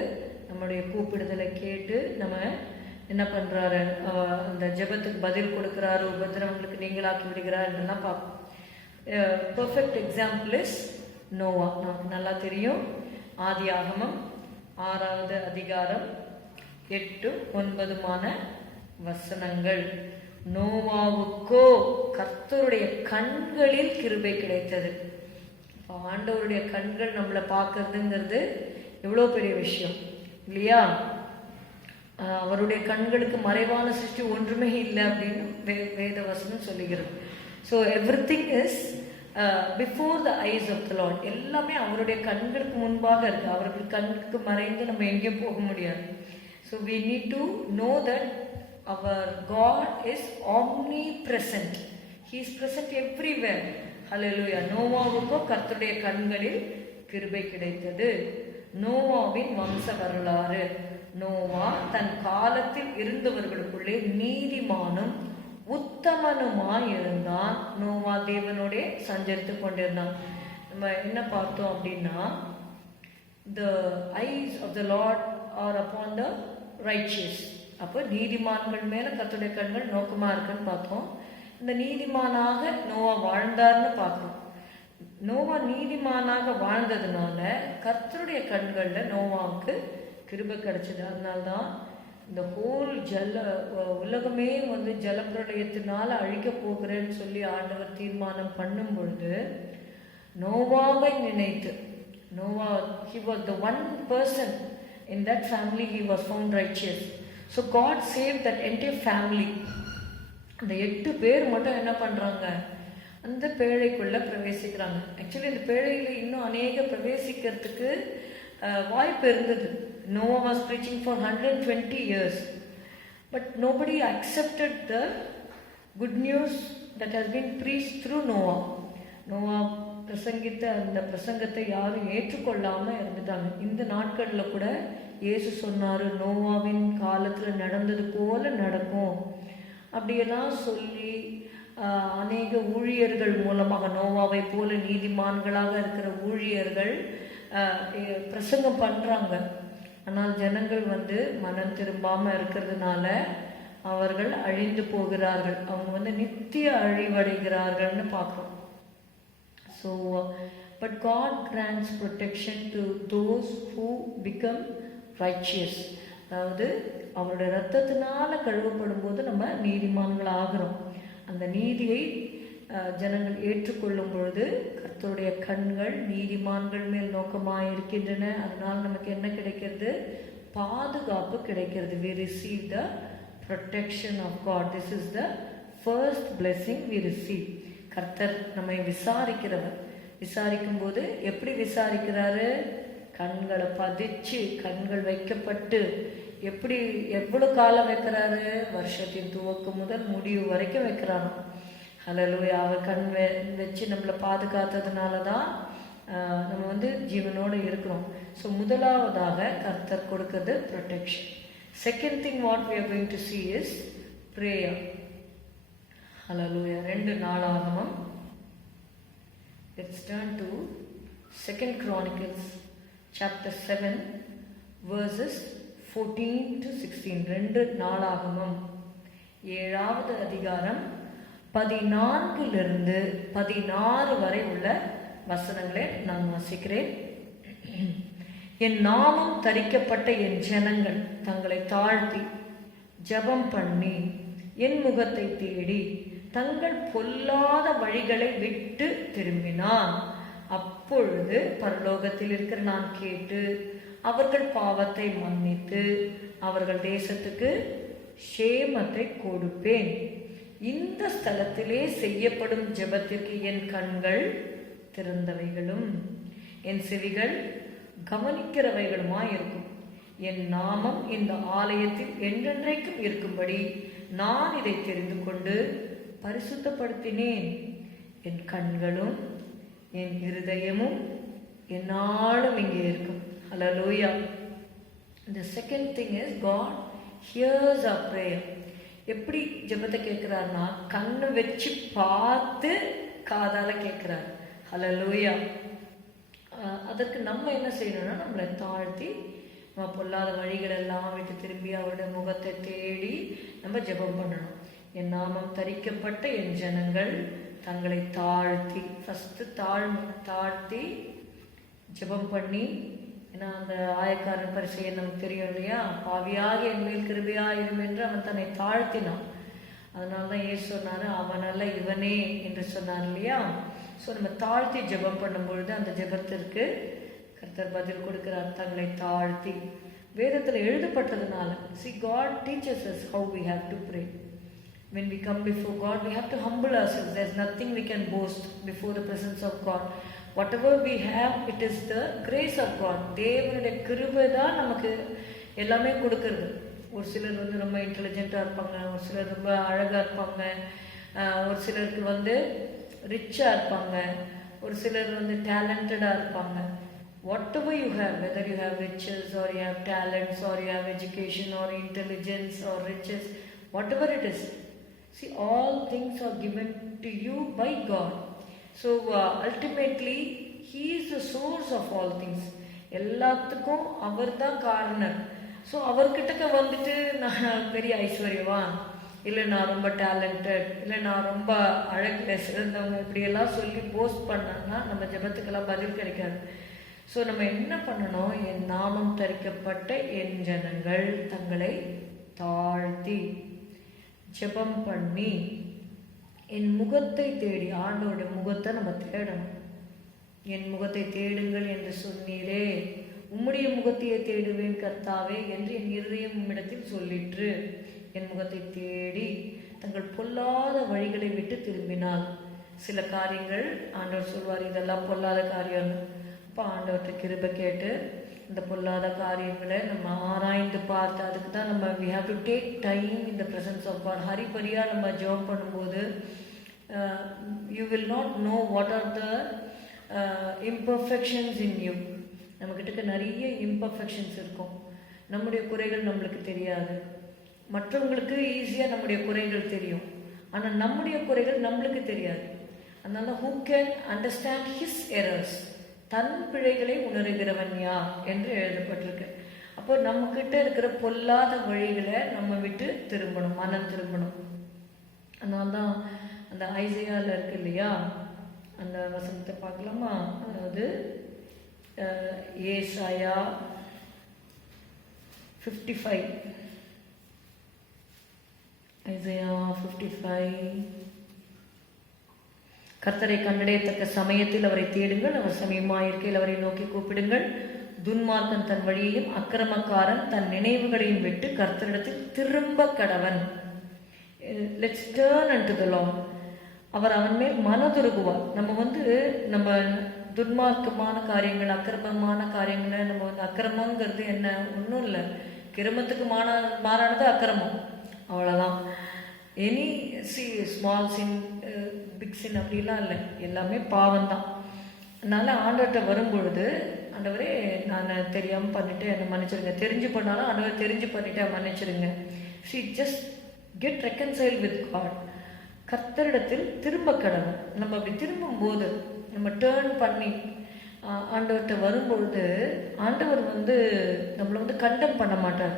நம்முடைய கூப்பிடுதலை கேட்டு நம்ம என்ன பண்றாரு, அந்த ஜெபத்துக்கு பதில் கொடுக்கிறாரு, உபத்திரவங்களுக்கு நீங்களாக்கி விடுகிறார் என்றெல்லாம் பார்ப்போம். Perfect example is Noah. நமக்கு நல்லா தெரியும். ஆதியாகமம் 6வது அதிகாரம் 8-9 வசனங்கள். நோவாவுக்கோ கர்த்தருடைய கண்களில் கிருபை கிடைத்தது. ஆண்டவருடைய கண்கள் நம்மளை பார்க்கறதுங்கிறது எவ்வளோ பெரிய விஷயம் இல்லையா? அவருடைய கண்களுக்கு மறைவான சிருஷ்டி ஒன்றுமே இல்லை அப்படின்னு வேத வசனம் சொல்லுகிறது. So everything is before the eyes of the lord. எல்லாமே அவருடைய கண்களுக்கு முன்பாக இருக்கு. அவர்கள் கண்ணுக்கு மறைந்து நம்ம எங்கேயும் போக முடியாது. So we need to know that our God is omnipresent. He is present everywhere. Hallelujah. நோவாவுக்கோ கர்த்தருடைய கண்களில் கிருபை கிடைத்தது. நோவாவின் வம்ச வரலாறு. நோவா தன் காலத்தில் இருந்தவர்களுக்குள்ளே நீதிமானும் உத்தமனுமாய் இருந்தான். நோவா தேவனோட சஞ்சரித்து கொண்டிருந்தான். நம்ம என்ன பார்த்தோம் அப்படின்னா, the eyes of the Lord are upon the righteous. அப்போ நீதிமான்கள் மேல கர்த்தருடைய கண்கள் நோக்கமா இருக்குன்னு பார்த்தோம். இந்த நீதிமானாக நோவா வாழ்ந்தார்னு பார்க்கணும். நோவா நீதிமானாக வாழ்ந்ததுனால கர்த்தருடைய கண்கள்ல நோவாவுக்கு கிருபை கிடைச்சது. அதனால்தான் இந்த ஹோல் உலகமே ஜலப்பிரளயத்தினால அழிக்க போகிறேன்னு சொல்லி ஆண்டவர் தீர்மானம் பண்ணும் பொழுது நோவாவை நினைத்து, Noah, he was the one person in that family, he was found righteous. So God saved that entire family. அந்த 8 பேர் மட்டும் என்ன பண்றாங்க, அந்த பேழைக்குள்ள பிரவேசிக்கிறாங்க. ஆக்சுவலி இந்த பேழையில இன்னும் அநேக பிரவேசிக்கிறதுக்கு வாய்ப்பு இருந்தது. Noah was preaching for 120 years, but nobody accepted the good news that has been preached through Noah. Noah பிரசங்கித்த அந்த பிரசங்கத்தை யாரும் ஏற்றுக்கொள்ளாம இருந்துட்டாங்க. இந்த நாட்கள்ல கூட இயேசு சொன்னாரு, நோவாவின் காலத்துல நடந்தது போல நடக்கும் அப்படியெல்லாம் சொல்லி அநேக ஊழியர்கள் மூலமாக, நோவாவை போல நீதிமான்களாக இருக்கிற ஊழியர்கள் பிரசங்கம் பண்றாங்க. ஆனால் ஜனங்கள் மனம் திரும்பாம இருக்கிறதுனால அவர்கள் அழிந்து போகிறார்கள். அவங்க நித்திய அழிவடைகிறார்கள்னு பார்க்கிறோம். So, but God grants protection to those who become righteous. அதாவது அவருடைய ரத்தத்தினால கழுவப்படும் போது நம்ம நீதிமான்கள் ஆகிறோம். அந்த நீதியை ஜனங்கள் ஏற்றுக்கொள்ளும் பொழுது கர்த்தருடைய கண்கள் நீதிமான்கள் மேல் நோக்கமாக இருக்கின்றன. அதனால் நமக்கு என்ன கிடைக்கிறது? பாதுகாப்பு கிடைக்கிறது. We receive the protection of God. This is the first blessing we receive. கர்த்தர் நம்மை விசாரிக்கிறவர். விசாரிக்கும் போது எப்படி விசாரிக்கிறாரு? கண்களை பதிச்சு, கண்கள் வைக்கப்பட்டு, எப்படி எவ்வளவு காலம் வைக்கிறாரு? வருஷத்தின் துவக்கம் முதல் முடிவு வரைக்கும் வைக்கிறாங்க. ஹல்லேலூயா. அவர் கண் வச்சு நம்மளை பாதுகாத்ததுனால தான் நம்ம ஜீவனோடு இருக்கிறோம். ஸோ முதலாவதாக கர்த்தர் கொடுக்கிறது protection. Second thing what we are going to see is prayer. ஹல்லேலூயா. 2 நாளாகமம். Let's turn to 2 Chronicles chapter 7 verses 14 to 16. 2 நாளாகமம் 7வது அதிகாரம் 14 16 வரை உள்ள வசனங்களை நான் வாசிக்கிறேன். என் நாமம் தரிக்கப்பட்ட என் ஜனங்கள் தங்களை தாழ்த்தி ஜெபம் பண்ணி என் முகத்தை தேடி தங்கள் பொல்லாத வழிகளை விட்டு திரும்பினான். அப்பொழுது பரலோகத்தில் இருக்கிற நான் கேட்டு அவர்கள் பாவத்தை மன்னித்து அவர்கள் தேசத்துக்கு சேமத்தை கொடுப்பேன். இந்த ஸ்தலத்திலே செய்யப்படும் ஜெபத்திற்கு என் கண்கள் திறந்தவைகளும் என் செவிகள் கவனிக்கிறவைகளுமாய் இருக்கும். என் நாமம் இந்த ஆலயத்தில் என்றென்றைக்கும் இருக்கும்படி நான் இதை தெரிந்து கொண்டு பரிசுத்தப்படுத்தினேன். என் கண்களும் என் இருதயமும் என்னாலும் இங்கே இருக்கும். ஹல்லேலூயா. The second thing is God hears our prayer. எப்படி ஜெபத்தை கேட்கிறார்னா, கண்ணு வச்சு பார்த்து காதால கேட்கிறார். ஹல்லேலூயா. அதற்கு நம்ம என்ன செய்யணும்னா, நம்மளை தாழ்த்தி நம்ம பொல்லாத வழிகள் எல்லாம் விட்டு திரும்பி அவருடைய முகத்தை தேடி நம்ம ஜெபம் பண்ணணும். என் நாமம் தரிக்கப்பட்ட என் ஜனங்கள் தங்களை தாழ்த்தி, ஃபர்ஸ்ட் தாழ்த்தி ஜெபம் பண்ணி, ஏன்னா அந்த ஆயக்காரன் பரிசையை நமக்கு தெரியும் இல்லையா, பாவியாக என் மேல் கிருபையாயிரும் என்று அவன் தன்னை தாழ்த்தினான். அதனால்தான் ஏசு சொன்னாரு, அவனல்ல இவனே என்று சொன்னார் இல்லையா. ஸோ நம்ம தாழ்த்தி ஜெபம் பண்ணும் பொழுது அந்த ஜெபத்திற்கு கர்த்தர் பதில் கொடுக்கிறார். தங்களை தாழ்த்தி வேதத்தில் எழுதப்பட்டதுனால. See, God teaches us how we have to pray. When we come before God, we have to humble ourselves. There's nothing we can boast before the presence of God. Whatever we have, it is the grace of God. தேவனுடைய கிருபை தான் நமக்கு எல்லாமே கொடுக்கறது. ஒரு சிலர் ரொம்ப இன்டெலிஜென்ட்டாக இருப்பாங்க, ஒரு சிலர் ரொம்ப அழகாக இருப்பாங்க, ஒரு சிலருக்கு ரிச்சாக இருப்பாங்க, ஒரு சிலர் டேலண்டடாக இருப்பாங்க. whatever you have, whether you have riches or you have talents or you have education or intelligence or riches, whatever it is, see, all things are given to you by God. So ultimately he is the source of all things. எல்லாத்துக்கும் அவர் தான் காரணர். So அவர்கிட்டக்க வந்துட்டு நான் பெரிய ஐஸ்வர்யவான், இல்லை நான் ரொம்ப talented, இல்லை நான் ரொம்ப அழகில் சிறந்தவங்க, இப்படியெல்லாம் சொல்லி போஸ்ட் பண்ணாங்கன்னா நம்ம ஜெபத்துக்கெல்லாம் பதில் கிடைக்காது. ஸோ நம்ம என்ன பண்ணணும்? என் நாமம் தரிக்கப்பட்ட என் ஜனங்கள் தங்களை தாழ்த்தி ஜெபம் பண்ணி என் முகத்தை தேடி, ஆண்டோடைய முகத்தை நம்ம தேடணும். என் முகத்தை தேடுங்கள் என்று சொன்னீரே, உம்முடைய முகத்தையே தேடுவேன் கர்த்தாவே என்று என் இருதயம் உம்மிடத்தில் சொல்லிற்று. என் முகத்தை தேடி தங்கள் பொல்லாத வழிகளை விட்டு திரும்பினால், சில காரியங்கள் ஆண்டவர் சொல்வார் இதெல்லாம் பொல்லாத காரியம். அப்போ ஆண்டவர்கிட்ட கிருபை கேட்டு இந்த பொல்லாத காரியங்களை நம்ம ஆராய்ந்து பார்த்து, அதுக்கு தான் நம்ம we have to take time in the presence of God. ஹரிபரியாக நம்ம ஜெபம் பண்ணும்போது you will not know what are the imperfections in you. நம்மக்கிட்ட நிறைய இம்பர்ஃபெக்ஷன்ஸ் இருக்கும். நம்முடைய குறைகள் நம்மளுக்கு தெரியாது, மற்றவங்களுக்கு ஈஸியாக நம்முடைய குறைகள் தெரியும், ஆனால் நம்முடைய குறைகள் நம்மளுக்கு தெரியாது. அதனால who can understand his errors, தன் பிழைகளை உணர்கிறவன் யார் என்று எழுதப்பட்டிருக்கு. அப்போ நம்மக்கிட்ட இருக்கிற பொல்லாத வழிகளை நம்ம விட்டு திரும்பணும், மனம் திரும்பணும். அதனால்தான் அந்த ஐசையாவில் இருக்கு இல்லையா, அந்த வசனத்தை பார்க்கலாமா? அதாவது ஏசாயா 55, ஐசையா 55, கர்த்தரை கண்டடையத்தக்க சமயத்தில் அவரை தேடுங்கள், அவர் சமயமாயிருக்கையில் அவரை நோக்கி கூப்பிடுங்கள். துன்மார்க்கன் தன் வழியையும் அக்கிரமக்காரன் தன் நினைவுகளையும் விட்டு கர்த்தரிடத்தில் திரும்ப கடவன். Let's turn unto the Lord. அவர் அவன் மேல் மனதுருகுவார். நம்ம துன்மார்க்கமான காரியங்கள், அக்கிரமமான காரியங்களை நம்ம அக்கிரமங்கிறது என்ன, ஒன்றும் இல்லை, கிரமத்துக்கு மாறானது அக்கிரமம், அவ்வளோதான். எனி ஸ்மால் சின் பிக் சின் அப்படிலாம் இல்லை, எல்லாமே பாவம்தான். அதனால் ஆண்டவர்கிட்ட வரும்பொழுது, ஆண்டவரே நான் தெரியாமல் பண்ணிவிட்டு என்னை மன்னிச்சிருங்க, தெரிஞ்சு பண்ணாலும் ஆண்டவர் தெரிஞ்சு பண்ணிவிட்டு மன்னிச்சிருங்க. Just get reconcile with God. கர்த்தரிடத்தில் திரும்ப கடவுள். நம்ம அப்படி திரும்பும்போது, நம்ம டேர்ன் பண்ணி ஆண்டவர்கிட்ட வரும்பொழுது, ஆண்டவர் நம்மளை கண்டம் பண்ண மாட்டார்.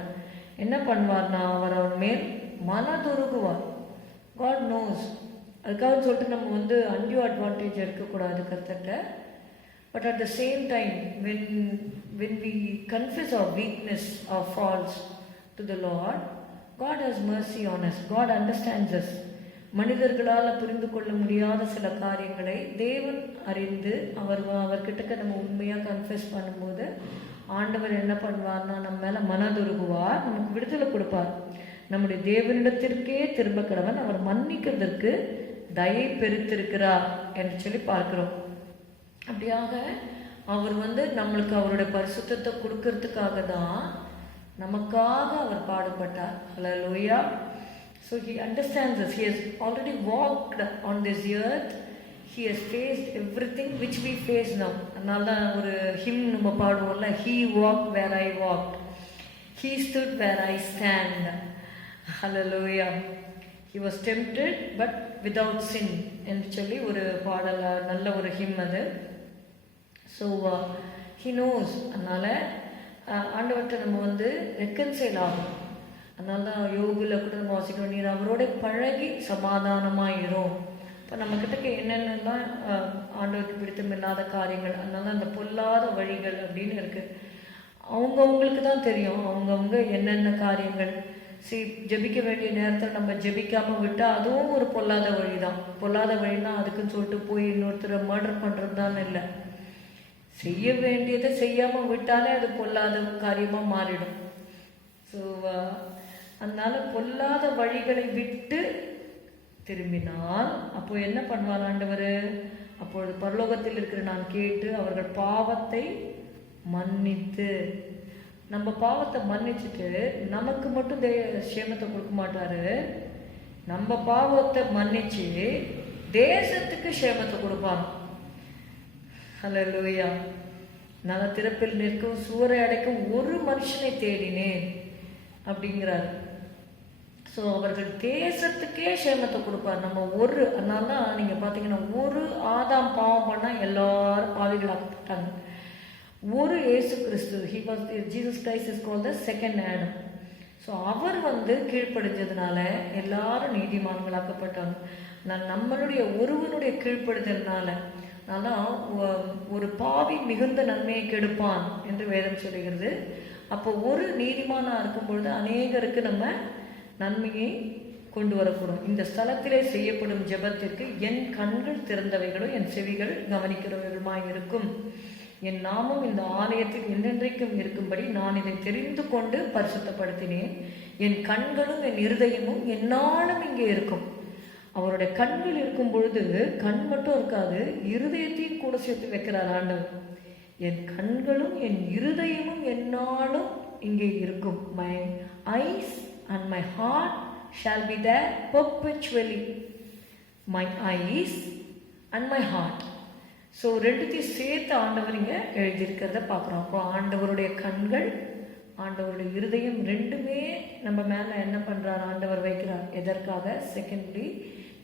என்ன பண்ணுவார்னா, அவர் அவன் மேல் மனதுருகுவார். God nose. அதுக்காக சொல்லிட்டு நம்ம அன்டியூ அட்வான்டேஜ் எடுக்கக்கூடாது கர்த்தர்கிட்ட. But at the same time when we confess our weakness, our faults to the Lord, God has mercy on us. God understands us. மனிதர்களால் புரிந்து கொள்ள முடியாத சில காரியங்களை தேவன் அறிந்து அவர்கிட்ட நம்ம உண்மையாக கன்ஃபெஸ் பண்ணும்போது ஆண்டவர் என்ன பண்ணுவார்னா, நம்ம மேலே மனதுருகுவார், நமக்கு விடுதலை கொடுப்பார். நம்முடைய தேவனிடத்திற்கே திரும்ப கடவன், அவர் மன்னிக்கிறதற்கு தயை பெருத்திருக்கிறார் என்று சொல்லி பார்க்கிறோம். அப்படியாக அவர் நம்மளுக்கு அவருடைய பரிசுத்தத்தை கொடுக்கறதுக்காக தான் நமக்காக அவர் பாடுபட்டார். ஹல்லேலூயா. So he understands us. He has already walked on this earth. He has faced everything which we face now. அதனால ஒரு ஹிம் நம்ம பாடுவோம்ல, he walked where I walked, he stood where I stand. Hallelujah. He was tempted but without sin என்று சொல்லி ஒரு பாடல், நல்ல ஒரு him அது. So he knows. அதனால ஆண்டவர்கிட்ட நம்ம ரெக்கன்சைல் ஆகும். அதனால தான் யோகில் கூட நம்ம வாசிக்கணும், நீர் அவரோட பழகி சமாதானமாயிரும். இப்போ நம்மக்கிட்ட என்னென்னலாம் ஆண்டவருக்கு பிடித்தமில்லாத காரியங்கள், அதனால அந்த பொல்லாத வழிகள் அப்படின்னு இருக்குது. அவங்கவுங்களுக்கு தான் தெரியும் அவங்கவுங்க என்னென்ன காரியங்கள். ஜெபிக்க வேண்டிய நேரத்தில் நம்ம ஜெபிக்காமல் விட்டால் அதுவும் ஒரு பொல்லாத வழி தான். பொல்லாத வழினா அதுக்குன்னு சொல்லிட்டு போய் இன்னொருத்தரை மர்டர் பண்ணுறது தான் இல்லை. செய்ய வேண்டியதை செய்யாமல் விட்டாலே அது பொல்லாத காரியமாக மாறிடும். ஸோ அதனால பொல்லாத வழிகளை விட்டு திரும்பினால் அப்போ என்ன பண்ணுவார் ஆண்டவர்? அப்பொழுது பரலோகத்தில் இருக்கிற நான் கேட்டு அவர்கள் பாவத்தை மன்னித்து, நம்ம பாவத்தை மன்னிச்சுட்டு நமக்கு மட்டும் சேமத்தை கொடுக்க மாட்டாரு, நம்ம பாவத்தை மன்னிச்சு தேசத்துக்கு சேமத்தை கொடுப்பாங்க. ஹல்லேலூயா. நல திறப்பில் நிற்கும் சுவரை அடைக்கும் ஒரு மனுஷனை தேடினேன் அப்படிங்கிறார். ஸோ அவர்கள் தேசத்துக்கே சேமத்தை கொடுப்பார். நம்ம அதனால தான் நீங்கள் பார்த்தீங்கன்னா ஒரு ஆதாம் பாவம் பண்ணால் எல்லாரும் பாவிகளாக்கப்பட்டாங்க. ஒரு இயேசு கிறிஸ்து Jesus Christ is called the second Adam. So அவர் கீழ்ப்படிஞ்சதுனால எல்லாரும் நீதிமான்களாக்கப்பட்டாங்க. நம்மளுடைய ஒருவனுடைய கீழ்ப்படுதல்னால ஒரு பாவி மிகுந்த நன்மையை கெடுப்பான் என்று வேதம் சொல்லுகிறது. அப்போ ஒரு நீதிமானா இருக்கும் பொழுது அநேகருக்கு நம்ம நன்மையை கொண்டு வரக்கூடும். இந்த ஸ்தலத்திலே செய்யப்படும் ஜெபத்திற்கு என் கண்கள் திறந்தவைகளும் என் செவிகள் கவனிக்கிறவைகளுமாய் இருக்கும். என் நாமம் இந்த ஆலயத்தில் என்றென்றைக்கும் இருக்கும்படி நான் இதை தெரிந்து கொண்டு பரிசுத்தப்படுத்தினேன். என் கண்களும் என் இருதயமும் என்னாலும் இங்கே இருக்கும். அவருடைய கண்கள் இருக்கும் பொழுது கண் மட்டும் இருக்காது, இருதயத்தையும் கூட சேர்த்து வைக்கிறார் ஆண்டவர். என் கண்களும் என் இருதயமும் என்னாலும் இங்கே இருக்கும். My eyes and my heart shall be there perpetually. My eyes and my heart. So ரெண்டுத்தையும் சேர்த்து ஆண்டவர் இங்கே எழுதியிருக்கிறத பார்க்குறோம். அப்போ ஆண்டவருடைய கண்கள், ஆண்டவருடைய இருதயம் ரெண்டுமே நம்ம மேலே என்ன பண்ணுறார், ஆண்டவர் வைக்கிறார். எதற்காக? Secondly,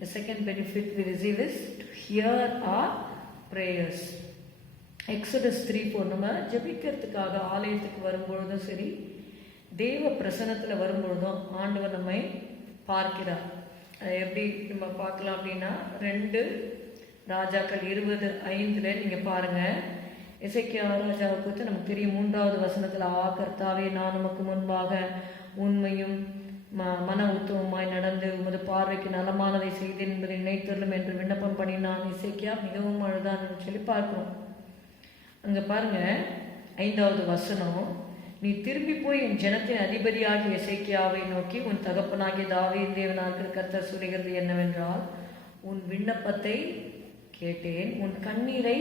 the second benefit we receive is to hear our prayers. Exodus 3:4 நம்ம ஜெபிக்கிறதுக்காக ஆலயத்துக்கு வரும்பொழுதும் சரி, தேவ பிரசன்னத்தில் வரும்பொழுதும் ஆண்டவர் நம்மை பார்க்கிறார். எப்படி நம்ம பார்க்கலாம் அப்படின்னா 2 ராஜாக்கள் 20:5 நீங்கள் பாருங்கள். எசேக்கியா ராஜாவை குறித்து நமக்கு தெரியும். 3வது வசனத்தில், கர்த்தாவே, நான் உமக்கு முன்பாக உண்மையும் மன உத்தவமாய் நடந்து உமது பார்வைக்கு நலமானதை செய்தேன் என்பதை நினைத்தருளும் என்று விண்ணப்பம் பண்ணினான். எசேக்கியா மிகவும் அழுதான் சொல்லி பார்க்கிறோம். அங்கே பாருங்க 5வது வசனம், நீ திரும்பி போய் என் ஜனத்தின் அதிபதியாகிய எசேக்கியாவை நோக்கி, உன் தகப்பனாகிய தாவீது தேவனாகிய கர்த்தர் சொல்லுகிறது என்னவென்றால், உன் விண்ணப்பத்தை கேட்டேன், உன் கண்ணீரை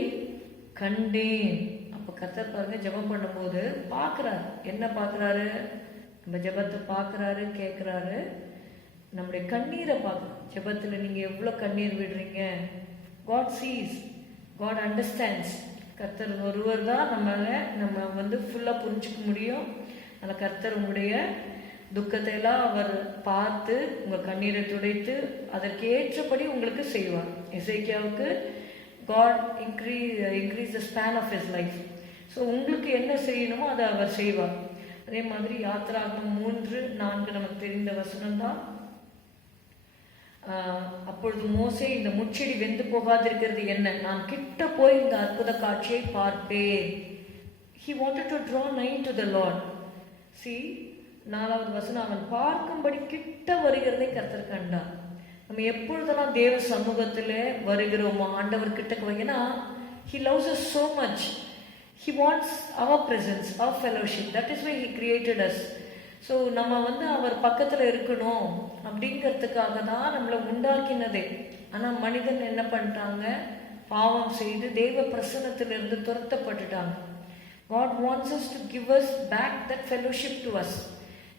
கண்டேன். அப்போ கர்த்தர் பாருங்க, ஜெபம் பண்ணும்போது பார்க்குறாரு. என்ன பார்க்குறாரு? நம்ம ஜெபத்தை பார்க்குறாரு, கேட்குறாரு. நம்முடைய கண்ணீரை பார்க்குறோம். ஜெபத்தில் நீங்கள் எவ்வளோ கண்ணீர் விடுறீங்க. God sees, God understands. கர்த்தர் ஒருவர் தான் நம்ம ஃபுல்லாக புரிஞ்சுக்க முடியும். அதில் கர்த்தர் உங்களுடைய துக்கத்தை எல்லாம் அவர் பார்த்து உங்கள் கண்ணீரை துடைத்து அதற்கேற்றபடி உங்களுக்கு செய்வார். எசேக்கியாவுக்கு God increase the span of his life. So உங்களுக்கு என்ன செய்யணுமோ அதை அவர் செய்வார். அதே மாதிரி யாத்திராகமம் 3:4 நமக்கு தெரிந்த வசனம் தான். அப்பொழுது மோசே, இந்த முச்செடி வெந்து போகாதிருக்கிறது என்ன? நான் கிட்ட போய் இந்த அற்புத காட்சியை பார்ப்பேன். He wanted to draw nigh to the Lord. See, 4வது வசனம், அவன் பார்க்கும்படி கிட்ட வருகிறதை கர்த்தர் கண்டார். நம்ம எப்பொழுதெல்லாம் தேவ சமூகத்தில் வருகிறோமோ, ஆண்டவர் கிட்ட, ஏன்னா He loves us so much. He wants our presence, our fellowship. That is why He created us. So நம்ம அவர் பக்கத்தில் இருக்கணும் அப்படிங்கிறதுக்காக தான் நம்மளை உண்டாக்கினதே. ஆனால் மனிதன் என்ன பண்ணிட்டாங்க? பாவம் செய்து தேவ பிரசன்னத்திலிருந்து துரத்தப்பட்டுட்டாங்க. God wants us to give us back that fellowship to us.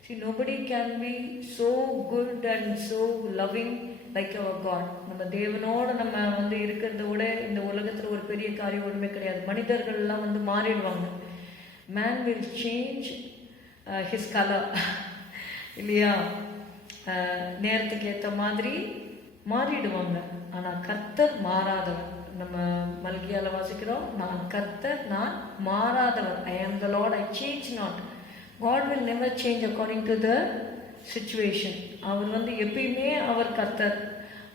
See, nobody can be so good and so loving like our God. நம்ம தேவனோட நம்ம இருக்கிறத விட இந்த உலகத்தில் ஒரு பெரிய காரியம் ஒன்றுமே கிடையாது. மனிதர்கள்லாம் மாறிடுவாங்க. Man will change his color இல்லையா? நேரத்துக்கு ஏற்ற மாதிரி மாறிடுவாங்க. ஆனால் கர்த்தர் மாறாதவர். நம்ம மல்கியால வாசிக்கிறோம், நான் கர்த்தர், நான் மாறாதவர். I am the Lord, I change not. God will never change according to the situation. அவர் எப்பயுமே அவர் கர்த்தர்,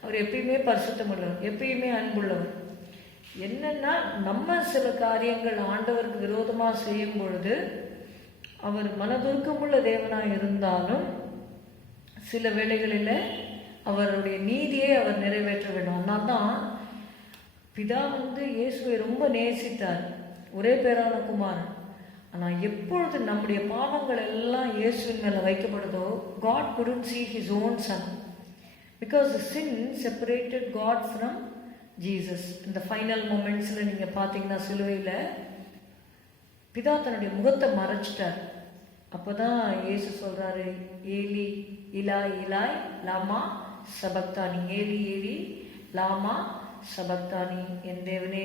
அவர் எப்பயுமே பரிசுத்தமுள்ளவர், எப்பயுமே அன்புள்ளவர். என்னன்னா நம்ம சில காரியங்கள் ஆண்டவருக்கு விரோதமாக செய்யும் பொழுது அவர் மனதுருக்கமுள்ள தேவனாக இருந்தாலும் சில வேளைகளில் அவருடைய நீதியை அவர் நிறைவேற்ற வேண்டும். அதனால தான் பிதா இயேசுவை ரொம்ப நேசித்தார், ஒரே பேரான குமாரன். ஆனால் எப்பொழுது நம்முடைய பாவங்கள் எல்லாம் இயேசுவின் மேலே வைக்கப்படுதோ, God couldn't see his own son because the sin separated God from Jesus. இந்த ஃபைனல் மூமெண்ட்ஸில் நீங்கள் பார்த்தீங்கன்னா சிலுவையில் பிதா தன்னுடைய முகத்தை மறைச்சிட்டார். அப்போ தான் இயேசு சொல்கிறாரு, ஏலி இலாய் இலாய் லாமா சபக்தானி, ஏலி ஏலி லாமா சபக்தானி, என் தேவனே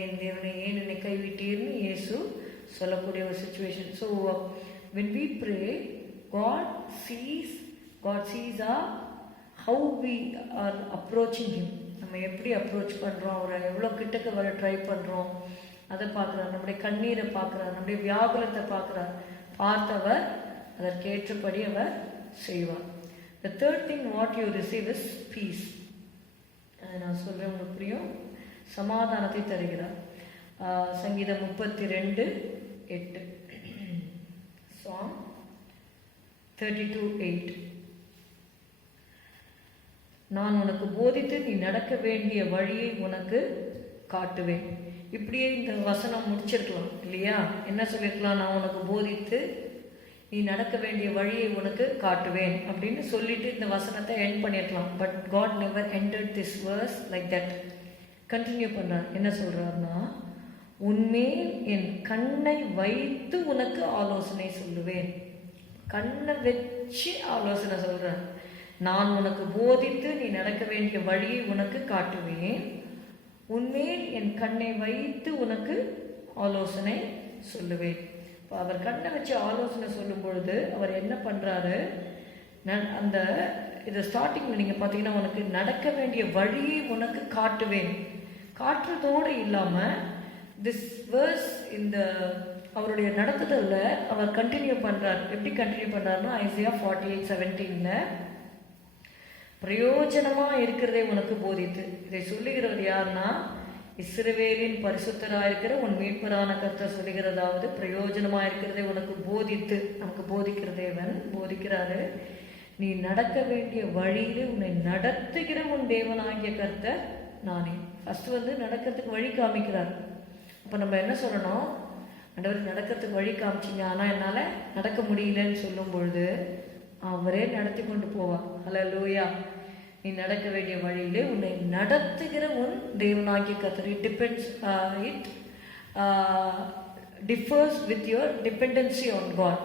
ஏன் என்னை கைவிட்டீர்னு இயேசு சொல்லக்கூடிய ஒரு situation. So when we pray, God sees how we are approaching him. நம்ம எப்படி அப்ரோச் பண்ணுறோம், அவரை எவ்வளோ கிட்டக்க வர ட்ரை பண்ணுறோம் அதை பார்க்குறார். நம்முடைய கண்ணீரை பார்க்குறார், நம்முடைய வியாகுலத்தை பார்க்குறார். பார்த்தவர் அதற்கேற்றபடி அவர் செய்வார். The third thing what you receive is peace. நான் சொல்கிறேன், உங்களுக்கு புரியும். சமாதானத்தை தருகிறார். சங்கீதம் 32:8, Psalm 32:8. நான் உனக்கு போதித்து நீ நடக்க வேண்டிய வழியை உனக்கு காட்டுவேன். இப்படியே இந்த வசனம் முடிச்சிருக்கலாம் இல்லையா? என்ன சொல்லியிருக்கலாம்? நான் உனக்கு போதித்து நீ நடக்க வேண்டிய வழியை உனக்கு காட்டுவேன் அப்படின்னு சொல்லிட்டு இந்த வசனத்தை எண்ட் பண்ணிருக்கலாம். But God never ended this verse like that. Continue பண்றார். என்ன சொல்றாருன்னா, உன்மேல் என் கண்ணை வைத்து உனக்கு ஆலோசனை சொல்லுவேன். கண்ணை வச்சு ஆலோசனை சொல்றேன். நான் உனக்கு போதித்து நீ நடக்க வேண்டிய வழியை உனக்கு காட்டுவேன். உன்மேல் என் கண்ணை வைத்து உனக்கு ஆலோசனை சொல்லுவேன். இப்போ அவர் கண்ணை வச்சு ஆலோசனை சொல்லும் பொழுது அவர் என்ன பண்ணுறாரு, அந்த இதை ஸ்டார்டிங்கில் நீங்கள் பார்த்தீங்கன்னா, உனக்கு நடக்க வேண்டிய வழியை உனக்கு காட்டுவேன். காட்டுறதோடு இல்லாமல் திஸ் வேர்ஸ் இந்த அவருடைய நடத்துதலில் அவர் கண்டினியூ பண்ணுறார். எப்படி கண்டினியூ பண்ணுறாருன்னா, ஐசியா 48:17 பிரயோஜனமாக இருக்கிறதே உனக்கு போதித்து. இதை சொல்லுகிறவர் யாருன்னா, இஸ்ரவேலின் பரிசுத்தராக இருக்கிற உன் மீட்பரான கர்த்தர் சொல்லுகிறதாவது, பிரயோஜனமாக இருக்கிறதே உனக்கு போதித்து. நமக்கு போதிக்கிற தேவன் போதிக்கிறாரு. நீ நடக்க வேண்டிய வழியிலே உன்னை நடத்துகிற உன் தேவனாகிய கர்த்தர் நானே. ஃபர்ஸ்ட் நடக்கிறதுக்கு வழி காமிக்கிறார். அப்போ நம்ம என்ன சொல்லணும், ஆண்டவர் நடக்கிறதுக்கு வழி காமிச்சிங்க, ஆனால் என்னால் நடக்க முடியலன்னு சொல்லும் பொழுது அவரே நடத்தி கொண்டு போவார். ஹல்லேலூயா. நீ நடக்க வேண்டிய வழியிலே உன்னை நடத்துகிற உன் தேவனாகிய கர்த்தர். It depends, it differs with your dependency on God.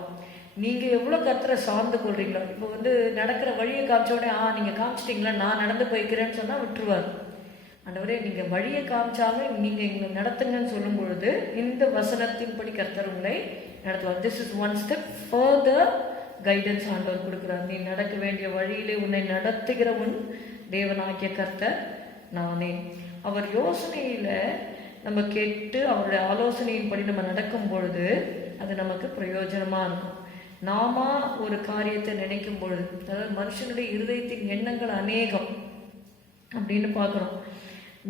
நீங்கள் எவ்வளோ கர்த்தரை சார்ந்து கொள்றீங்களோ. இப்போ நடக்கிற வழியை காமிச்சோடனே நீங்கள் காமிச்சிட்டிங்களா, நான் நடந்து போய்க்கிறேன்னு சொன்னால் விட்டுருவார். ஆண்டவரே நீங்கள் வழியை காமிச்சாலும் நீங்கள் எங்களை நடத்துங்கன்னு சொல்லும் பொழுது இந்த வசனத்தின்படி கர்த்தர் உங்களை நடத்துவார். This is one step further guidance ஆண்டவர் கொடுக்குறார். நீ நடக்க வேண்டிய வழியிலே உன்னை நடத்துகிற உன் தேவனாகிய கர்த்தர் நானே. அவர் யோசனையில நம்ம கேட்டு அவருடைய ஆலோசனையின்படி நம்ம நடக்கும் பொழுது அது நமக்கு பிரயோஜனமா இருக்கும். நாம ஒரு காரியத்தை நினைக்கும் பொழுது, அதாவது மனுஷனுடைய இருதயத்தின் எண்ணங்கள் அநேகம் அப்படின்னு பார்க்குறோம்.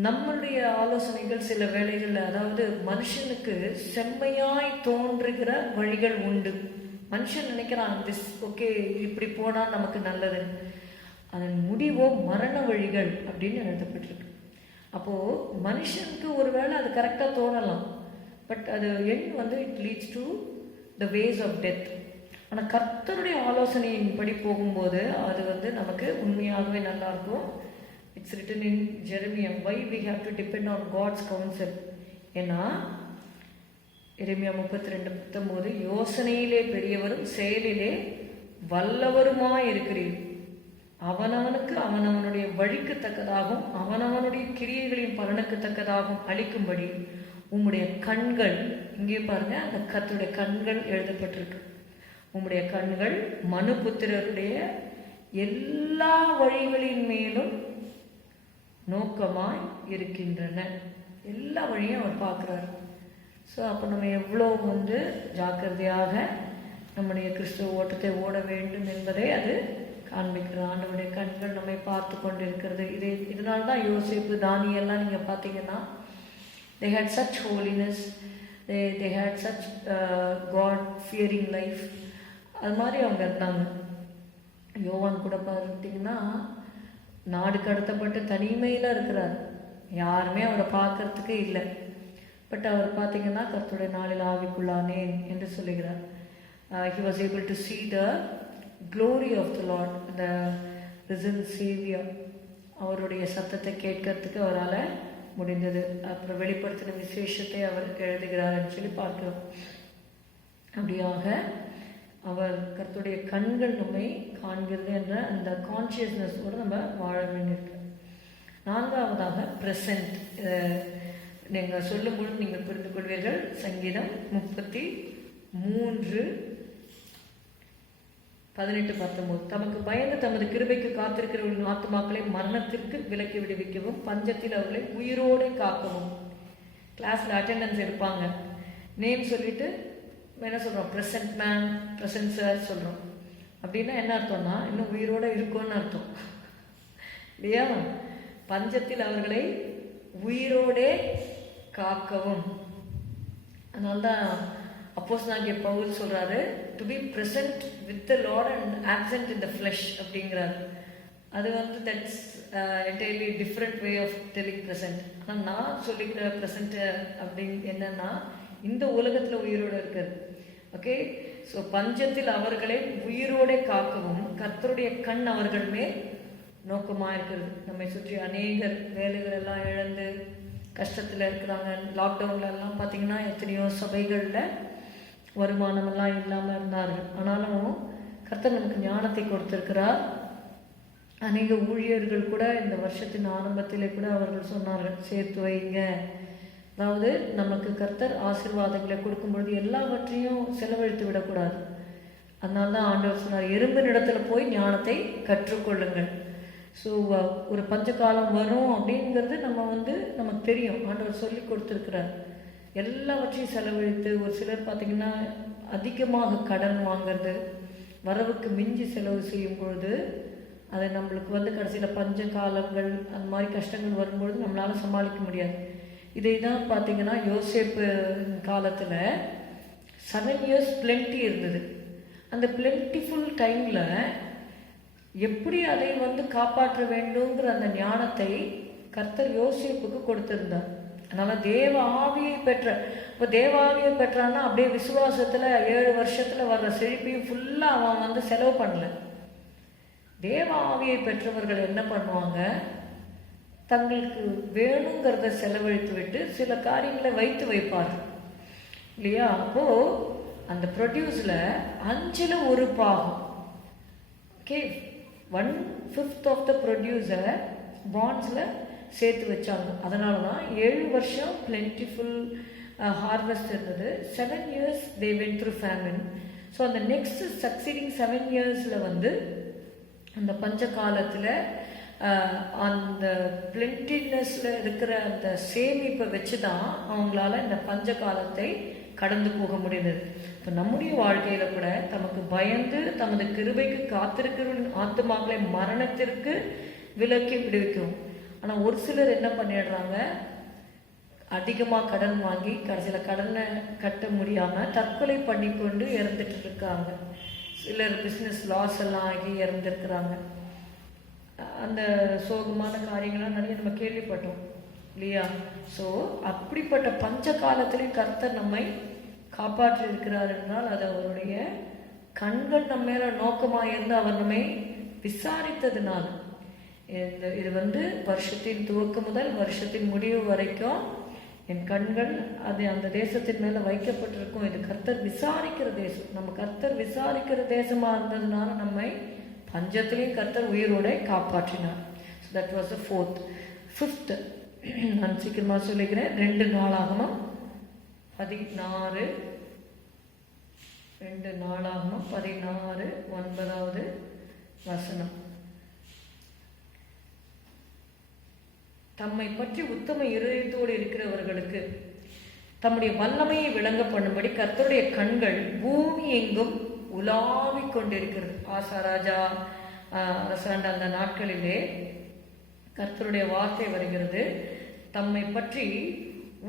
நம்மளுடைய ஆலோசனைகள் சில வேளைகளில், அதாவது மனுஷனுக்கு செம்மையாய் தோன்றுகிற வழிகள் உண்டு. மனுஷன் நினைக்கிறான் திஸ் ஓகே, இப்படி போனால் நமக்கு நல்லது. அதன் முடிவோ மரண வழிகள் அப்படின்னு எழுதப்பட்டிருக்கு. அப்போது மனுஷனுக்கு ஒரு வேளை அது கரெக்டாக தோணலாம், பட் அது end it leads to the ways of death. ஆனால் கர்த்தருடைய ஆலோசனையின்படி போகும்போது அது நமக்கு உண்மையாகவே நல்லாயிருக்கும். It's written in Jeremiah, why we have to depend on God's counsel. ஏன்னா எரேமியா 32:19, யோசனையிலே பெரியவரும் செயலிலே வல்லவருமாய் இருக்கிறீர். அவனவனுக்கு அவனவனுடைய வழிக்கு தக்கதாகவும் அவனவனுடைய கிரியைகளின் பலனுக்கு தக்கதாகவும் அளிக்கும்படி உம்முடைய கண்கள், இங்கே பாருங்க அந்த கர்த்தருடைய கண்கள் எழுதப்பட்டிருக்கு. உம்முடைய கண்கள் மனுபுத்திரருடைய எல்லா வழிகளின் மேலும் நோக்கமாய் இருக்கின்றன. எல்லா வழியும் அவர் பார்க்குறாரு. ஸோ அப்போ நம்ம எவ்வளோ ஜாக்கிரதையாக நம்முடைய கிறிஸ்துவ ஓட்டத்தை ஓட வேண்டும் என்பதை அது காண்பிக்கிறது. ஆண்டவருடைய கண்கள் நம்மை பார்த்து கொண்டு இருக்கிறது. இதனால தான் யோசேப்பு, தானியெல்லாம் நீங்கள் பார்த்தீங்கன்னா, they had such holiness, they had such God fearing life. அது மாதிரி அவங்க இருந்தாங்க. யோவான் கூட பார்த்தீங்கன்னா நாடு கடத்தப்பட்டு தனிமையில் இருக்கிறார். யாருமே அவரை பார்க்கறதுக்கு இல்லை. பட் அவர் பார்த்தீங்கன்னா கர்த்தருடைய நாளில் ஆவிக்குள்ளானேன் என்று சொல்லுகிறார். He was able to see the glory of the Lord, the risen Savior. அவருடைய சத்தத்தை கேட்கறதுக்கு அவரால் முடிந்தது. அப்புறம் வெளிப்படுத்தின விசேஷத்தை அவருக்கு எழுதுகிறார்னு சொல்லி பார்க்கிறோம். அப்படியாக அவர் கர்த்தருடைய கண்கள் நம்மை காண்கிறது என்ற அந்த கான்சியஸ்னஸோடு நம்ம வாழ வேண்டியிருக்கு. நான்காவதாக ப்ரெசன்ட். நீங்கள் சொல்லும்பொழுது நீங்கள் புரிந்து கொள்வீர்கள். சங்கீதம் 33:18-19. தமக்கு பயந்து தமது கிருபைக்கு காத்திருக்கிறவர்களின் ஆத்துமாக்களை மரணத்திற்கு விலக்கி விடுவிக்கவும் பஞ்சத்தில் அவர்களை உயிரோடு காக்கவும். கிளாஸில் அட்டெண்டன்ஸ் இருப்பாங்க, நேம் சொல்லிட்டு என்ன சொல்கிறோம், ப்ரெசன்ட் மேன், ப்ரெசன்ட் சார் சொல்கிறோம். அப்படின்னா என்ன அர்த்தம்னா இன்னும் உயிரோடு இருக்கும்னு அர்த்தம் இல்லையா? பஞ்சத்தில் அவர்களை உயிரோடே காக்கவும். அதனால்தான் அப்போஸ்தலனாகிய பவுல் சொல்றாரு, to be present with the lord and absent in the flesh அப்படிங்கிறாரு. அது that's entirely different way of telling present. ஆனால் நான் சொல்லிக்கிற ப்ரெசன்ட் அப்படின்னு என்னன்னா இந்த உலகத்தில் உயிரோடு இருக்கிறது. ஓகே, ஸோ பஞ்சத்தில் அவர்களை உயிரோடே காக்கவும் கர்த்தருடைய கண் அவர்கள் மேல் நோக்கமாக இருக்கிறது. நம்மை சுற்றி அநேகர் வேலைகள் எல்லாம் இழந்து கஷ்டத்தில் இருக்கிறாங்க. லாக்டவுன்ல எல்லாம் பார்த்தீங்கன்னா எத்தனையோ சபைகளில் வருமானமெல்லாம் இல்லாமல் இருந்தார்கள். ஆனாலும் கர்த்தர் நமக்கு ஞானத்தை கொடுத்திருக்கிறார். அநேக ஊழியர்கள் கூட இந்த வருஷத்தின் ஆரம்பத்திலே கூட அவர்கள் சொன்னார்கள், சேர்த்து வைங்க. அதாவது நமக்கு கர்த்தர் ஆசீர்வாதங்களை கொடுக்கும்பொழுது எல்லாவற்றையும் செலவழித்து விடக்கூடாது. அதனால தான் ஆண்டவர் சொன்னார், எறும்பின் இடத்துல போய் ஞானத்தை கற்றுக்கொள்ளுங்கள். ஸோ ஒரு பஞ்சகாலம் வரும் அப்படிங்கிறது நமக்கு தெரியும், ஆண்டவர் சொல்லி கொடுத்துருக்கிறார். எல்லாவற்றையும் செலவழித்து ஒரு சிலர் பார்த்திங்கன்னா அதிகமாக கடன் வாங்கிறது, வரவுக்கு மிஞ்சி செலவு செய்யும் பொழுது அதை நம்மளுக்கு கடைசியில் பஞ்ச காலங்கள் அந்த மாதிரி கஷ்டங்கள் வரும்பொழுது நம்மளால் சமாளிக்க முடியாது. இதை தான் பார்த்திங்கன்னா யோசேப்பு காலத்தில் 7 years பிளென்டி இருந்தது. அந்த பிளென்டிஃபுல் டைமில் எப்படி அதை காப்பாற்ற வேண்டுங்கிற அந்த ஞானத்தை கர்த்தர் யோசேப்புக்கு கொடுத்திருந்தார். அதனால் தேவ ஆவியை பெற்ற, இப்போ தேவ ஆவியை பெற்றான்னா அப்படியே விசுவாசத்தில் 7 வருஷத்தில் வர்ற செழிப்பையும் ஃபுல்லாக அவன் செலவு பண்ணல. தேவ ஆவியை பெற்றவர்கள் என்ன பண்ணுவாங்க, தங்களுக்கு வேணுங்கிறத செலவழித்து விட்டு சில காரியங்களை வைத்து வைப்பார்கள் இல்லையா? அப்போது அந்த ப்ரொடியூஸில் 5ல் 1 பாகம், ஓகே, 1/5 ஆஃப் த ப்ரொடியூஸை பாண்ட்ஸில் சேர்த்து வச்சாங்க. அதனால தான் 7 வருஷம் பிளென்டிஃபுல் ஹார்வெஸ்ட் இருந்தது. 7 years they went through famine. So அந்த நெக்ஸ்ட் சக்சீடிங் 7 yearsல அந்த பஞ்ச காலத்தில் அந்த பிளென்டினஸ்ல இருக்கிற அந்த சேமிப்பை வச்சு தான் அவங்களால இந்த பஞ்ச காலத்தை கடந்து போக முடிந்தது. இப்போ நம்முடைய வாழ்க்கையில கூட தமக்கு பயந்து தமது கிருபைக்கு காத்திருக்கிற ஆத்துமாக்களை மரணத்திற்கு விலக்கி விடுவிக்கும். ஆனால் ஒரு சிலர் என்ன பண்ணிடுறாங்க, அதிகமாக கடன் வாங்கி கடைசியில் கடனை கட்ட முடியாமல் தற்கொலை பண்ணி கொண்டு இறந்துட்டு இருக்காங்க. சிலர் பிஸ்னஸ் லாஸ் எல்லாம் ஆகி இறந்துருக்குறாங்க. அந்த சோகமான காரியங்கள்லாம் நிறைய நம்ம கேள்விப்பட்டோம் இல்லையா? ஸோ அப்படிப்பட்ட பஞ்ச காலத்திலையும் கர்த்தர் நம்மை காப்பாற்றி இருக்கிறார் என்றால் அது அவருடைய கண்கள் நம்ம மேல நோக்கமாக இருந்து அவர் நம்மை விசாரித்ததுனால. இது வருஷத்தின் துவக்கம் முதல் வருஷத்தின் முடிவு வரைக்கும் என் கண்கள் அது அந்த தேசத்தின் மேல வைக்கப்பட்டிருக்கும். இது கர்த்தர் விசாரிக்கிற தேசம். நம்ம கர்த்தர் விசாரிக்கிற தேசமா இருந்ததுனால நம்மை பஞ்சத்திலையும் கர்த்தர் உயிரோட காப்பாற்றினார். So that was the 4th. 5th நான் சீக்கிரமா சொல்லிக்கிறேன். 2 நாளாகமம் 16 9வது வசனம். தம்மை பற்றி உத்தம இருதயத்தோடு இருக்கிறவர்களுக்கு தம்முடைய வல்லமையை விளங்க பண்ணும்படி கர்த்தருடைய கண்கள் பூமி எங்கும் உலாவிக் கொண்டிருக்கிறது. ஆசாராஜா அரசாண்ட அந்த நாட்களிலே கர்த்தருடைய வார்த்தை வருகிறது, தம்மை பற்றி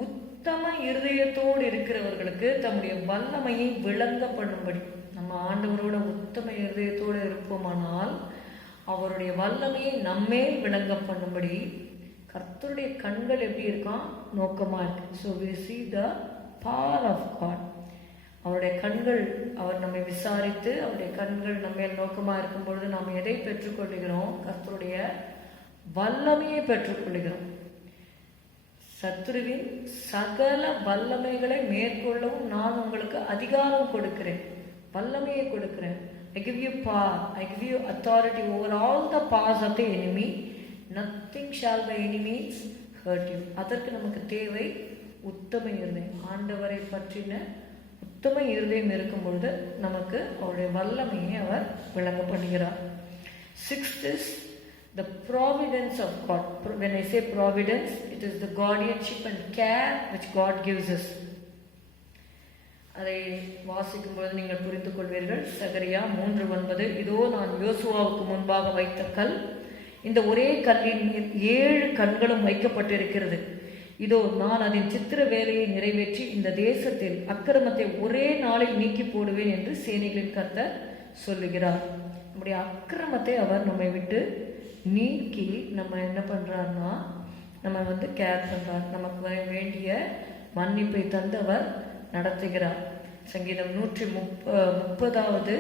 உத்தம இருதயத்தோடு இருக்கிறவர்களுக்கு தம்முடைய வல்லமையை விளங்க பண்ணும்படி. நம்ம ஆண்டவரோட உத்தம இருதயத்தோடு இருப்போமானால் அவருடைய வல்லமையை நம்மே விளங்க பண்ணும்படி கர்த்தருடைய கண்கள் எப்படி இருக்கான், நோக்கமா இருக்கு. So we see the power of God. அவருடைய கண்கள், அவர் நம்மை விசாரித்து அவருடைய கண்கள் நம்ம நோக்கமாக இருக்கும் பொழுது நாம் எதை பெற்றுக்கொள்கிறோம், கர்த்தருடைய வல்லமையை பெற்றுக்கொள்கிறோம். சத்துருவின் சகல வல்லமைகளை மேற்கொள்ளவும் நான் உங்களுக்கு அதிகாரம் கொடுக்கிறேன், வல்லமையை கொடுக்கிறேன். I give you power, I give you authority over all the powers of the enemy. Nothing shall by any means hurt you. அதற்கு நமக்கு தேவை உத்தம இருதயம். ஆண்டவரை பற்றின உத்தம இருதயம் இருக்கும் பொழுது நமக்கு அவருடைய வல்லமையை அவர் விளங்க பண்ணுகிறார். Sixth is the providence of God. When I say providence, it is the guardianship and care which God gives us. அதை வாசிக்கும் பொழுது நீங்கள் புரிந்து கொள்வீர்கள். சகரியா 3:9, இதோ நான் யோசுவாவுக்கு முன்பாக வைத்த கல், இந்த ஒரே கல்லின் 7 கண்களும் வைக்கப்பட்டிருக்கிறது. இதோ நான் அதன் சித்திர வேலையை நிறைவேற்றி இந்த தேசத்தில் அக்கிரமத்தை ஒரே நாளில் நீக்கி போடுவேன் என்று சேனைகளின் கர்த்தர் சொல்லுகிறார். நம்முடைய அக்கிரமத்தை அவர் நம்மை விட்டு நீக்கி நம்ம என்ன பண்றாருன்னா நம்ம கேர் பண்றார். நமக்கு வேண்டிய மன்னிப்பை தந்தவர் நடத்துகிறார். சங்கீதம் 130வது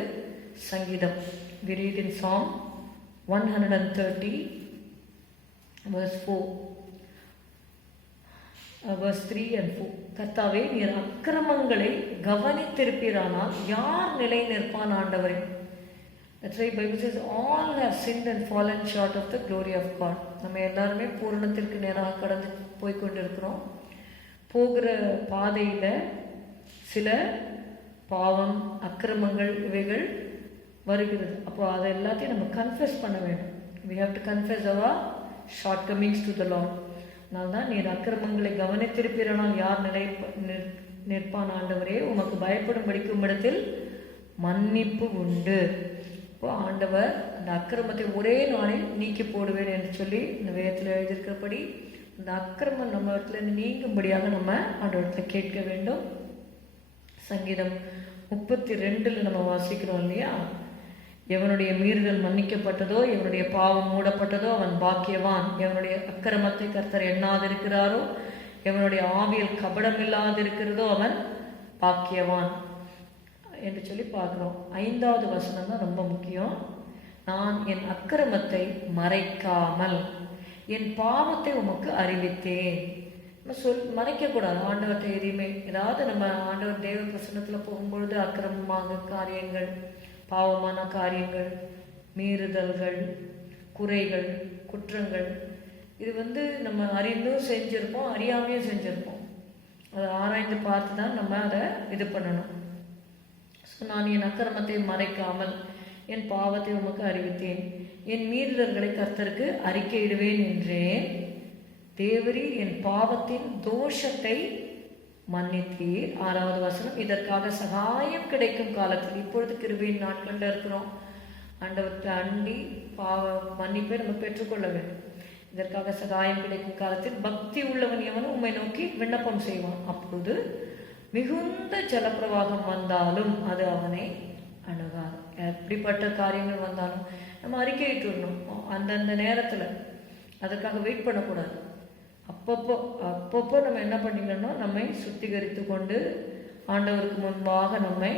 சங்கீதம். We read in Psalm 130 verse 4, verse 3 and 4. கர்த்தாவே, நீர் அக்கிரமங்களை கவனித்திருப்பீரானால் யார் நிலை நிற்பான் ஆண்டவரே? That's why Bible says all have sinned and fallen short of the glory of God. நம்ம எல்லாருமே பூரணத்திற்கு நேராக கடந்து போய்கொண்டிருக்கிறோம். போகிற பாதையில சில பாவம், அக்கிரமங்கள் இவைகள் வருகிறது. அப்போ அதை எல்லாத்தையும் நம்ம கன்ஃபெஸ் பண்ண வேண்டும். We have to confess our shortcomings to the Lord. அதனால்தான் நீர் அக்கிரமங்களை கவனித்திருப்பீரானால் யார் நிற்பான் ஆண்டவரே? உமக்கு பயப்படும்படிக்கு உம்மிடத்தில் மன்னிப்பு உண்டு. இப்போ ஆண்டவர் அந்த அக்கிரமத்தை ஒரே நாளில் நீக்கி போடுவேன் என்று சொல்லி இந்த வேதத்தில் எழுதியிருக்கிறபடி அந்த அக்கிரமம் நம்ம இடத்துல நீங்கும்படியாக நம்ம ஆண்டவரத்தில் கேட்க வேண்டும். சங்கீதம் 32 நம்ம வாசிக்கிறோம் இல்லையா? எவனுடைய மீறுதல் மன்னிக்கப்பட்டதோ, எவனுடைய பாவம் மூடப்பட்டதோ அவன் பாக்கியவான். எவனுடைய அக்கிரமத்தை கர்த்தர் எண்ணாதிருக்கிறாரோ, எவனுடைய ஆவியில் கபடம் இல்லாதிருக்கிறதோ அவன் பாக்கியவான் என்று சொல்லி பார்க்கிறோம். 5வது வசனம் தான் ரொம்ப முக்கியம். நான் என் அக்கிரமத்தை மறைக்காமல் என் பாவத்தை உமக்கு அறிவித்தேன். மறைக்கக்கூடாது ஆண்டவர்கிட்ட எதையுமே. ஏதாவது நம்ம ஆண்டவர் தேவ பிரசன்னத்தில் போகும்பொழுது அக்கிரமமாக காரியங்கள், பாவமான காரியங்கள், மீறுதல்கள், குறைகள், குற்றங்கள், இது நம்ம அறிந்தும் செஞ்சுருப்போம், அறியாமையும் செஞ்சுருப்போம். அதை ஆராய்ந்து பார்த்து தான் நம்ம அதை இது பண்ணணும். ஸோ நான் என் அக்கிரமத்தை மறைக்காமல் என் பாவத்தை உமக்கு அறிவித்தேன், என் மீறுதல்களை கர்த்தருக்கு அறிக்கையிடுவேன் என்றேன். தேவரீர் என் பாவத்தின் தோஷத்தை மன்னித்தீர். 6வது வசனம், இதற்காக சகாயம் கிடைக்கும் காலத்தில், இப்பொழுது கிருபையின் நாட்களில் இருக்கிறோம். ஆண்டவர்கிட்ட அண்டி பாவ மன்னிப்பை நம்ம பெற்றுக்கொள்ள வேண்டும். இதற்காக சகாயம் கிடைக்கும் காலத்தில் பக்தி உள்ளவன் எவனும் உம்மை நோக்கி விண்ணப்பம் செய்வான். அப்போது மிகுந்த ஜலப்பிரவாகம் வந்தாலும் அது அவனை அணுகாது. எப்படிப்பட்ட காரியங்கள் வந்தாலும் நம்ம அறிக்கையிட்டு விடணும் அந்தந்த நேரத்தில். அதற்காக வெயிட் பண்ணக்கூடாது. அப்பப்போ நம்ம என்ன பண்ணிக்கணும், நம்மை சுத்திகரித்து கொண்டு ஆண்டவருக்கு முன்பாக நம்மை,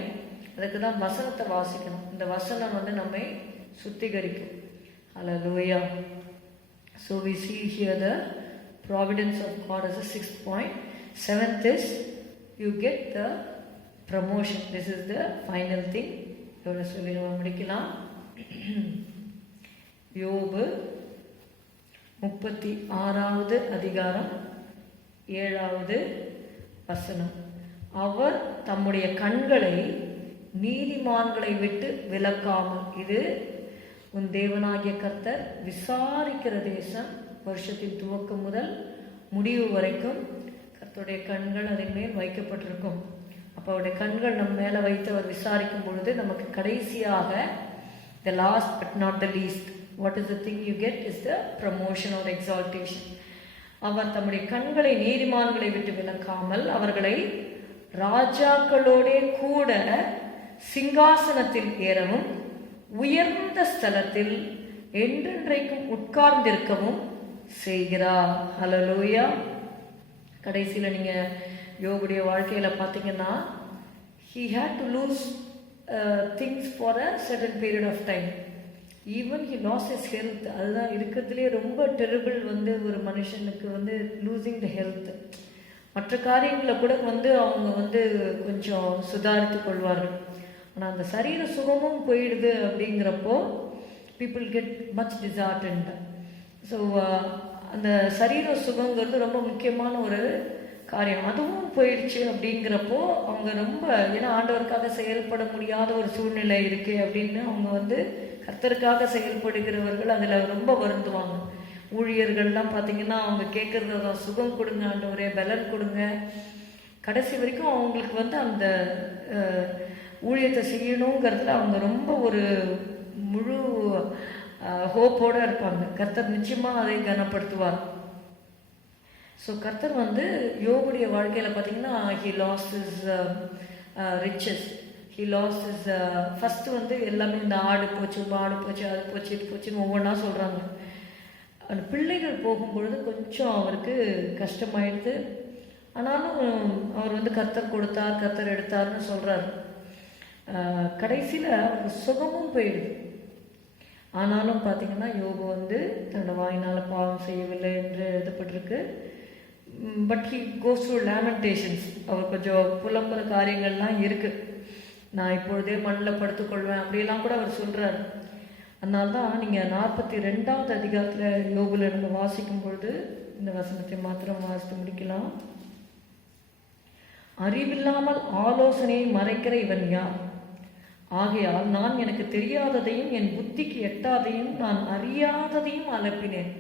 அதுக்கு தான் வசனத்தை வாசிக்கணும். இந்த வசனம் நம்மை சுத்திகரிக்கும். Hallelujah. So we see here the providence of God as a 6th point. 7th is you get the promotion. This is the final thing. இதோட சொல்லி நம்ம முடிக்கலாம். யோபு 36வது அதிகாரம் 7வது வசனம். அவர் தம்முடைய கண்களை நீதிமான்களை விட்டு விலக்காமல், இது உன் தேவனாகிய கர்த்தர் விசாரிக்கிற தேசம், வருஷத்தின் துவக்கம் முதல் முடிவு வரைக்கும் கர்த்தருடைய கண்கள் அதன் மேல் வைக்கப்பட்டிருக்கும். அப்போ அவருடைய கண்கள் நம்ம மேலே வைத்து அவர் விசாரிக்கும் பொழுது நமக்கு கடைசியாக the last but not the least, what is the thing you get is the promotion or exaltation. அவர் தம்முடைய கண்களை நீதிமான்களை விட்டு விலக்காமல் அவர்களை ராஜாக்களோடே கூட சிங்காசனத்தில் ஏறவும் உயர்ந்த ஸ்தலத்தில் என்றென்றைக்கும் உட்கார்ந்திருக்கவும் செய்கிறார். ஹல்லேலூயா. கடைசியில் நீங்க யோபுடைய வாழ்க்கையில பார்த்தீங்கன்னா he had to lose things for a certain period of time. Even he lost his health. அதுதான் இருக்கிறதுலே ரொம்ப டெரிபிள் ஒரு மனுஷனுக்கு லூசிங் த ஹெல்த். மற்ற காரியங்களை கூட அவங்க கொஞ்சம் சுதாரித்து கொள்வார்கள். ஆனால் அந்த சரீர சுகமும் போயிடுது அப்படிங்கிறப்போ people get much disheartened. So அந்த சரீர சுகங்கிறது ரொம்ப முக்கியமான ஒரு காரியம். அதுவும் போயிடுச்சு அப்படிங்கிறப்போ அவங்க ரொம்ப, ஏன்னா ஆண்டவருக்காக செயல்பட முடியாத ஒரு சூழ்நிலை இருக்கு அப்படின்னு அவங்க கர்த்தருக்காக செயல்படுகிறவர்கள் அதில் ரொம்ப வருந்துவாங்க. ஊழியர்கள்லாம் பார்த்தீங்கன்னா அவங்க கேட்குறத சுகம் கொடுங்க ஆண்டவரே, பலன் கொடுங்க. கடைசி வரைக்கும் அவங்களுக்கு அந்த ஊழியத்தை செய்யணுங்கிறதுல அவங்க ரொம்ப ஒரு முழு ஹோப்போடு இருப்பாங்க. கர்த்தர் நிச்சயமாக அதை கனப்படுத்துவார். ஸோ கர்த்தர் யோபுடைய வாழ்க்கையில் பார்த்தீங்கன்னா he lost his riches, he lost his first எல்லாமே இந்த ஆடு போச்சு, மாடு போச்சு, அது போச்சு, இது போச்சுன்னு ஒவ்வொன்றா சொல்கிறாங்க. அந்த பிள்ளைகள் போகும்பொழுது கொஞ்சம் அவருக்கு கஷ்டமாயிடுது. ஆனாலும் அவர் கர்த்தர் கொடுத்தார், கர்த்தர் எடுத்தார்னு சொல்கிறார். கடைசியில் அவருக்கு சுகமும் போயிடுது. ஆனாலும் பார்த்தீங்கன்னா யோபு தன்னோட வாயினால் பாவம் செய்யவில்லை என்று எழுதப்பட்டிருக்கு. But he goes through lamentations. அவர் கொஞ்சம் புலம்புற காரியங்கள்லாம் இருக்குது. நான் இப்பொழுதே மண்ணில் படுத்துக்கொள்வேன் அப்படியெல்லாம் கூட அவர் சொல்கிறார். அதனால தான் நீங்கள் 42வது அதிகாரத்தில் யோபுல நம்ம வாசிக்கும் பொழுது இந்த வசனத்தை மாத்திரம் வாசித்து முடிக்கலாம். அறிவில்லாமல் ஆலோசனையை மறைக்கிற இவன் யார்? ஆகையால் நான் எனக்கு தெரியாததையும் என் புத்திக்கு எட்டாதையும் நான் அறியாததையும் அலப்பினேன்.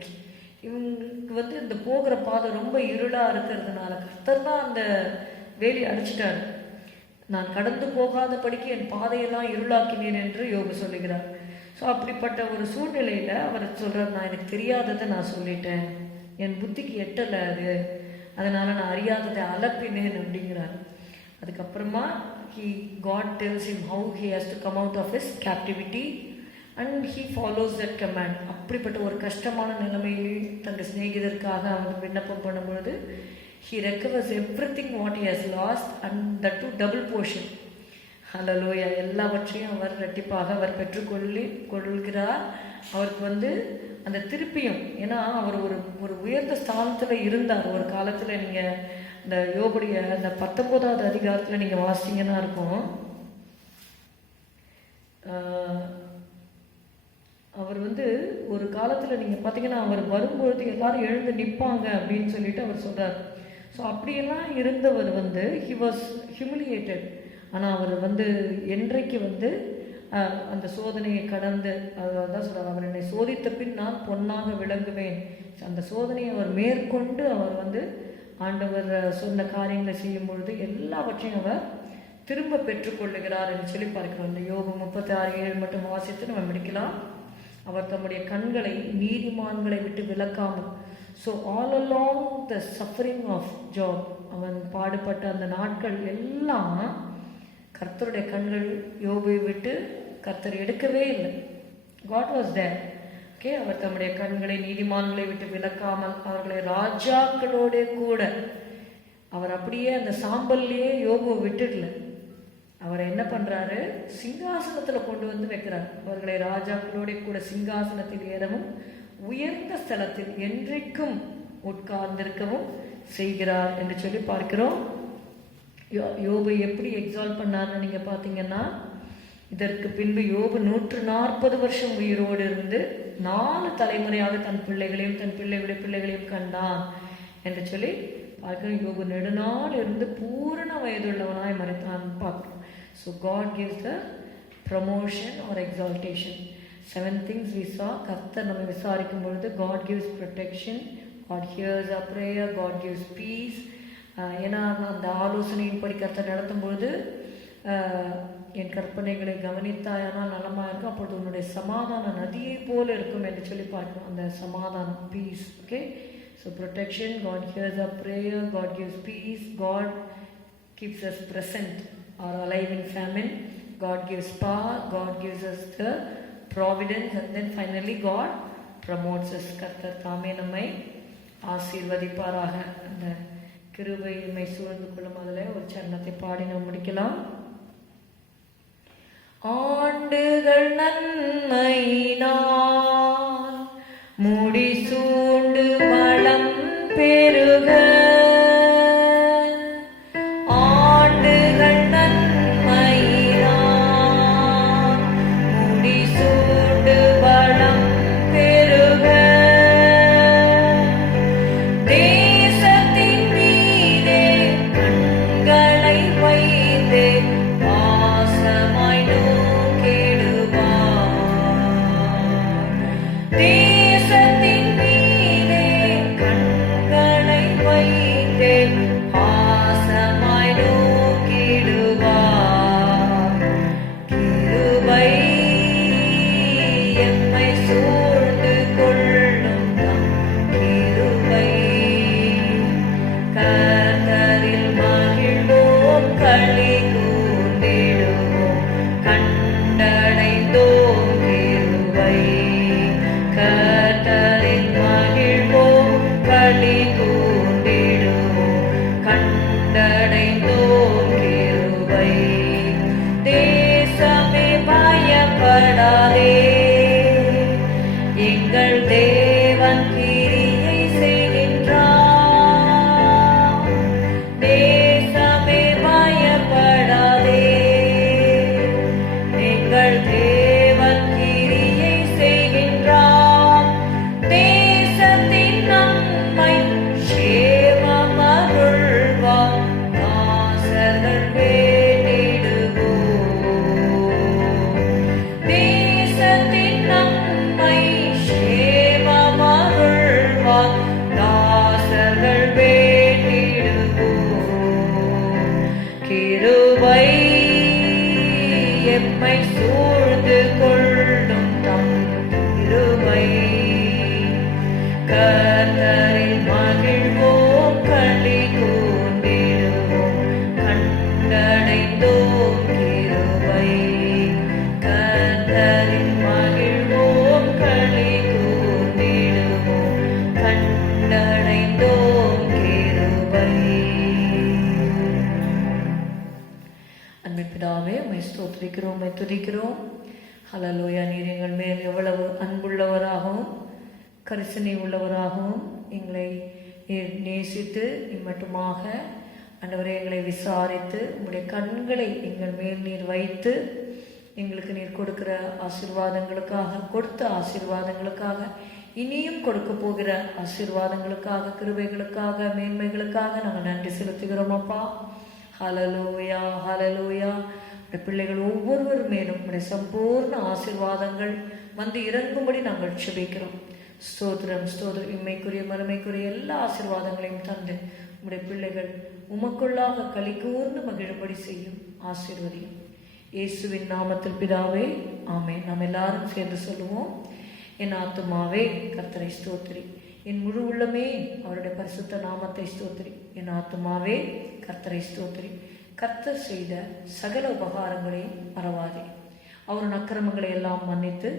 இவங்களுக்கு இந்த போகிற பாதை ரொம்ப இருளாக இருக்கிறதுனால கர்த்தர் தான் அந்த வேலி அடிச்சிட்டார். நான் கடந்து போகாதபடிக்கு என் பாதையெல்லாம் இருளாக்கினேன் என்று யோபு சொல்லுகிறார். ஸோ அப்படிப்பட்ட ஒரு சூழ்நிலையில் அவர் சொல்கிறார், நான் எனக்கு தெரியாததை நான் சொல்லிட்டேன், என் புத்திக்கு எட்டலை அது, அதனால் நான் அறியாததை அலப்பினேன் அப்படிங்கிறார். அதுக்கப்புறமா God tells him how he has to come out of his captivity and he follows that command. அப்படிப்பட்ட ஒரு கஷ்டமான நிலைமையில் தங்கள் சிநேகிதருக்காக அவர் விண்ணப்பம் பண்ணும்பொழுது he recovers everything what he has lost and that too double portion. ஹல்லேலூயா. எல்லாவற்றையும் அவர் இரட்டிப்பாக அவர் பெற்றுக்கொள்கிறார். அவருக்கு அந்த திருப்பியும், ஏன்னா அவர் ஒரு உயர்ந்த ஸ்தானத்தில் இருந்தார் ஒரு காலத்தில். நீங்கள் இந்த யோபுடைய அந்த 19வது அதிகாரத்தில் நீங்கள் வாசிங்கன்னா இருக்கும், அவர் ஒரு காலத்தில் நீங்கள் பார்த்தீங்கன்னா அவர் வரும்பொழுது எல்லாரும் எழுந்து நிற்பாங்க அப்படின்னு சொல்லிட்டு அவர் சொல்கிறார். ஸோ அப்படியெல்லாம் இருந்தவர் ஹி வாஸ் ஹியூமிலியேட்டட். ஆனால் அவர் என்றைக்கு அந்த சோதனையை கடந்து, அதான் சொல்கிறார், அவர் என்னை சோதித்த பின் நான் பொன்னாக விளங்குவேன். அந்த சோதனையை அவர் மேற்கொண்டு அவர் ஆண்டவர் சொன்ன காரியங்களை செய்யும் பொழுது எல்லாவற்றையும் அவர் திரும்ப பெற்றுக்கொள்ளுகிறார் என்று சொல்லி பார்க்கிறோம். இந்த யோபு 36:7 மட்டும் வாசித்து நம்ம முடிக்கலாம். அவர் தம்முடைய கண்களை நீதிமான்களை விட்டு விலக்காமல், so all along the suffering of Job, அவன் பாடுபட்ட அந்த நாட்கள் எல்லாம் கர்த்தருடைய கண்கள் யோபுவை விட்டு கர்த்தர் எடுக்கவே இல்லை. God was there. ஓகே, அவர் தம்முடைய கண்களை நீதிமான்களை விட்டு விலக்காமல் அவர்களை ராஜாக்களோட கூட, அவர் அப்படியே அந்த சாம்பல்லையே யோபுவை விட்டுடல. அவரை என்ன பண்ணுறாரு, சிங்காசனத்தில் கொண்டு வைக்கிறார். அவர்களை ராஜாக்களோட கூட சிங்காசனத்தில் ஏறவும் உயர்ந்த ஸ்தலத்தில் என்றைக்கும் உட்கார்ந்திருக்கவும் செய்கிறார் என்று சொல்லி பார்க்கிறோம். யோபு எப்படி எக்ஸால்ட் பண்ணார்னு நீங்கள் பார்த்தீங்கன்னா, இதற்கு பின்பு யோபு 140 வருஷம் உயிரோடு இருந்து 4 தலைமுறையாக தன் பிள்ளைகளையும் தன் பிள்ளைகளையும் கண்டான் என்று சொல்லி பார்க்கிறோம். யோபு நெடுநாள் இருந்து பூரண வயதுள்ளவனாய் மறைத்தான் பார்க்கிறோம். So God gives the promotion or exaltation. 7 things we saw. கர்த்தர் நம்ம விசாரிக்கும் பொழுது God gives protection, God hears our prayer, God gives peace. ஏன்னா அந்த ஆலோசனையின்படி கர்த்தர் நடத்தும் பொழுது என் கற்பனைகளை கவனித்தாயானால் நலமாக இருக்கும், அப்பொழுது உன்னுடைய சமாதான நதியை போல இருக்கும் என்று சொல்லி பார்க்கணும். அந்த சமாதானம், peace. Okay, so protection, God hears a prayer, God gives peace, God keeps us present or alive in famine, God gives power, God gives us the providence, and then finally God promotes us. கர்த்தர் தாமே நம்மை ஆசீர்வதிப்பாராக. அந்த கிருபையை சூழ்ந்து கொள்ளும். அதில் ஒரு சரணத்தை பாடி நாம் முடிக்கலாம். ஆண்டுகள் நன்மையினால் முடிசூண்டு வளம் பெருக, ஆண்டுகள் நன்மையினால் முடிசூண்டு வளம் பெருக, எம்மை சூழ்ந்து கொள்ளும் தம் கிருபை கர்த்தரில் மகிழ்வோம் களி கூர்ந்திடுவோம் கண்டடைந்தோம் கிருபை கர்த்தரில் மகிழ்வோம் களி கூர்ந்திடுவோம் கண்டடைந்தோம் கிருபை. அன்பின் பிதாவே, உம்மை ஸ்தோத்திரிக்கிறோம், உம்மை துதிக்கிறோம். ஹல்லேலூயா. நீர் எங்கள் மேல் எவ்வளவு அன்புள்ளவராகவும் கரிசனை உள்ளவராகவும் எங்களை நேசித்து இம்மட்டுமாக ஆண்டவரே எங்களை விசாரித்து உம்முடைய கண்களை எங்கள் மேல் நீர் வைத்து எங்களுக்கு நீர் கொடுக்கிற ஆசீர்வாதங்களுக்காக, கொடுத்த ஆசீர்வாதங்களுக்காக, இனியும் கொடுக்க போகிற ஆசீர்வாதங்களுக்காக, கிருபைகளுக்காக, மேன்மைகளுக்காக நாங்கள் நன்றி செலுத்துகிறோம் அப்பா. ஹல்லேலூயா, ஹல்லேலூயா. உடைய பிள்ளைகள் ஒவ்வொருவர் மேலும் உடைய சம்பூர்ண ஆசீர்வாதங்கள் வந்து இறங்கும்படி நாங்கள் ஜெபிக்கிறோம். ஸ்தோத்திரம், ஸ்தோத்திரம். இம்மைக்குரிய மறுமைக்குரிய எல்லா ஆசீர்வாதங்களையும் தந்து உடைய பிள்ளைகள் உமக்குள்ளாக களி கூர்ந்து மகிழும்படி செய்யும். ஆசீர்வதியும். இயேசுவின் நாமத்தில் பிதாவே, ஆமென். நாம் எல்லாரும் சேர்ந்து சொல்லுவோம். என் ஆத்துமாவே கர்த்தரை ஸ்தோத்திரி, என் முழு உள்ளமே அவருடைய பரிசுத்த நாமத்தை ஸ்தோத்திரி. என் ஆத்துமாவே கர்த்தரை ஸ்தோத்திரி. கர்த்தர் செய்த சகல உபகாரங்களையும் மறவாதே. அவரின் அக்கிரமங்களை எல்லாம் மன்னித்து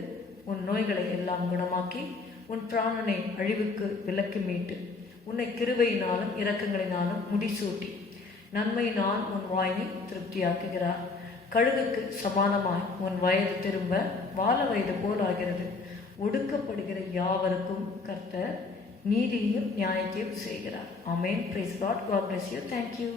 உன் நோய்களை எல்லாம் குணமாக்கி உன் பிராணனை அழிவுக்கு விலக்கி மீட்டு உன்னை கிருபையினாலும் இரக்கங்களினாலும் முடிசூட்டி நன்மையினால் உன் வாயை திருப்தியாக்குகிறார். கழுகுக்கு சமானமாய் உன் வயது திரும்ப வால வயது போல் ஆகிறது. ஒடுக்கப்படுகிற யாவருக்கும் கர்த்தர் நீதியையும் நியாயத்தையும் செய்கிறார். ஆமென். Praise God. God bless you. Thank you.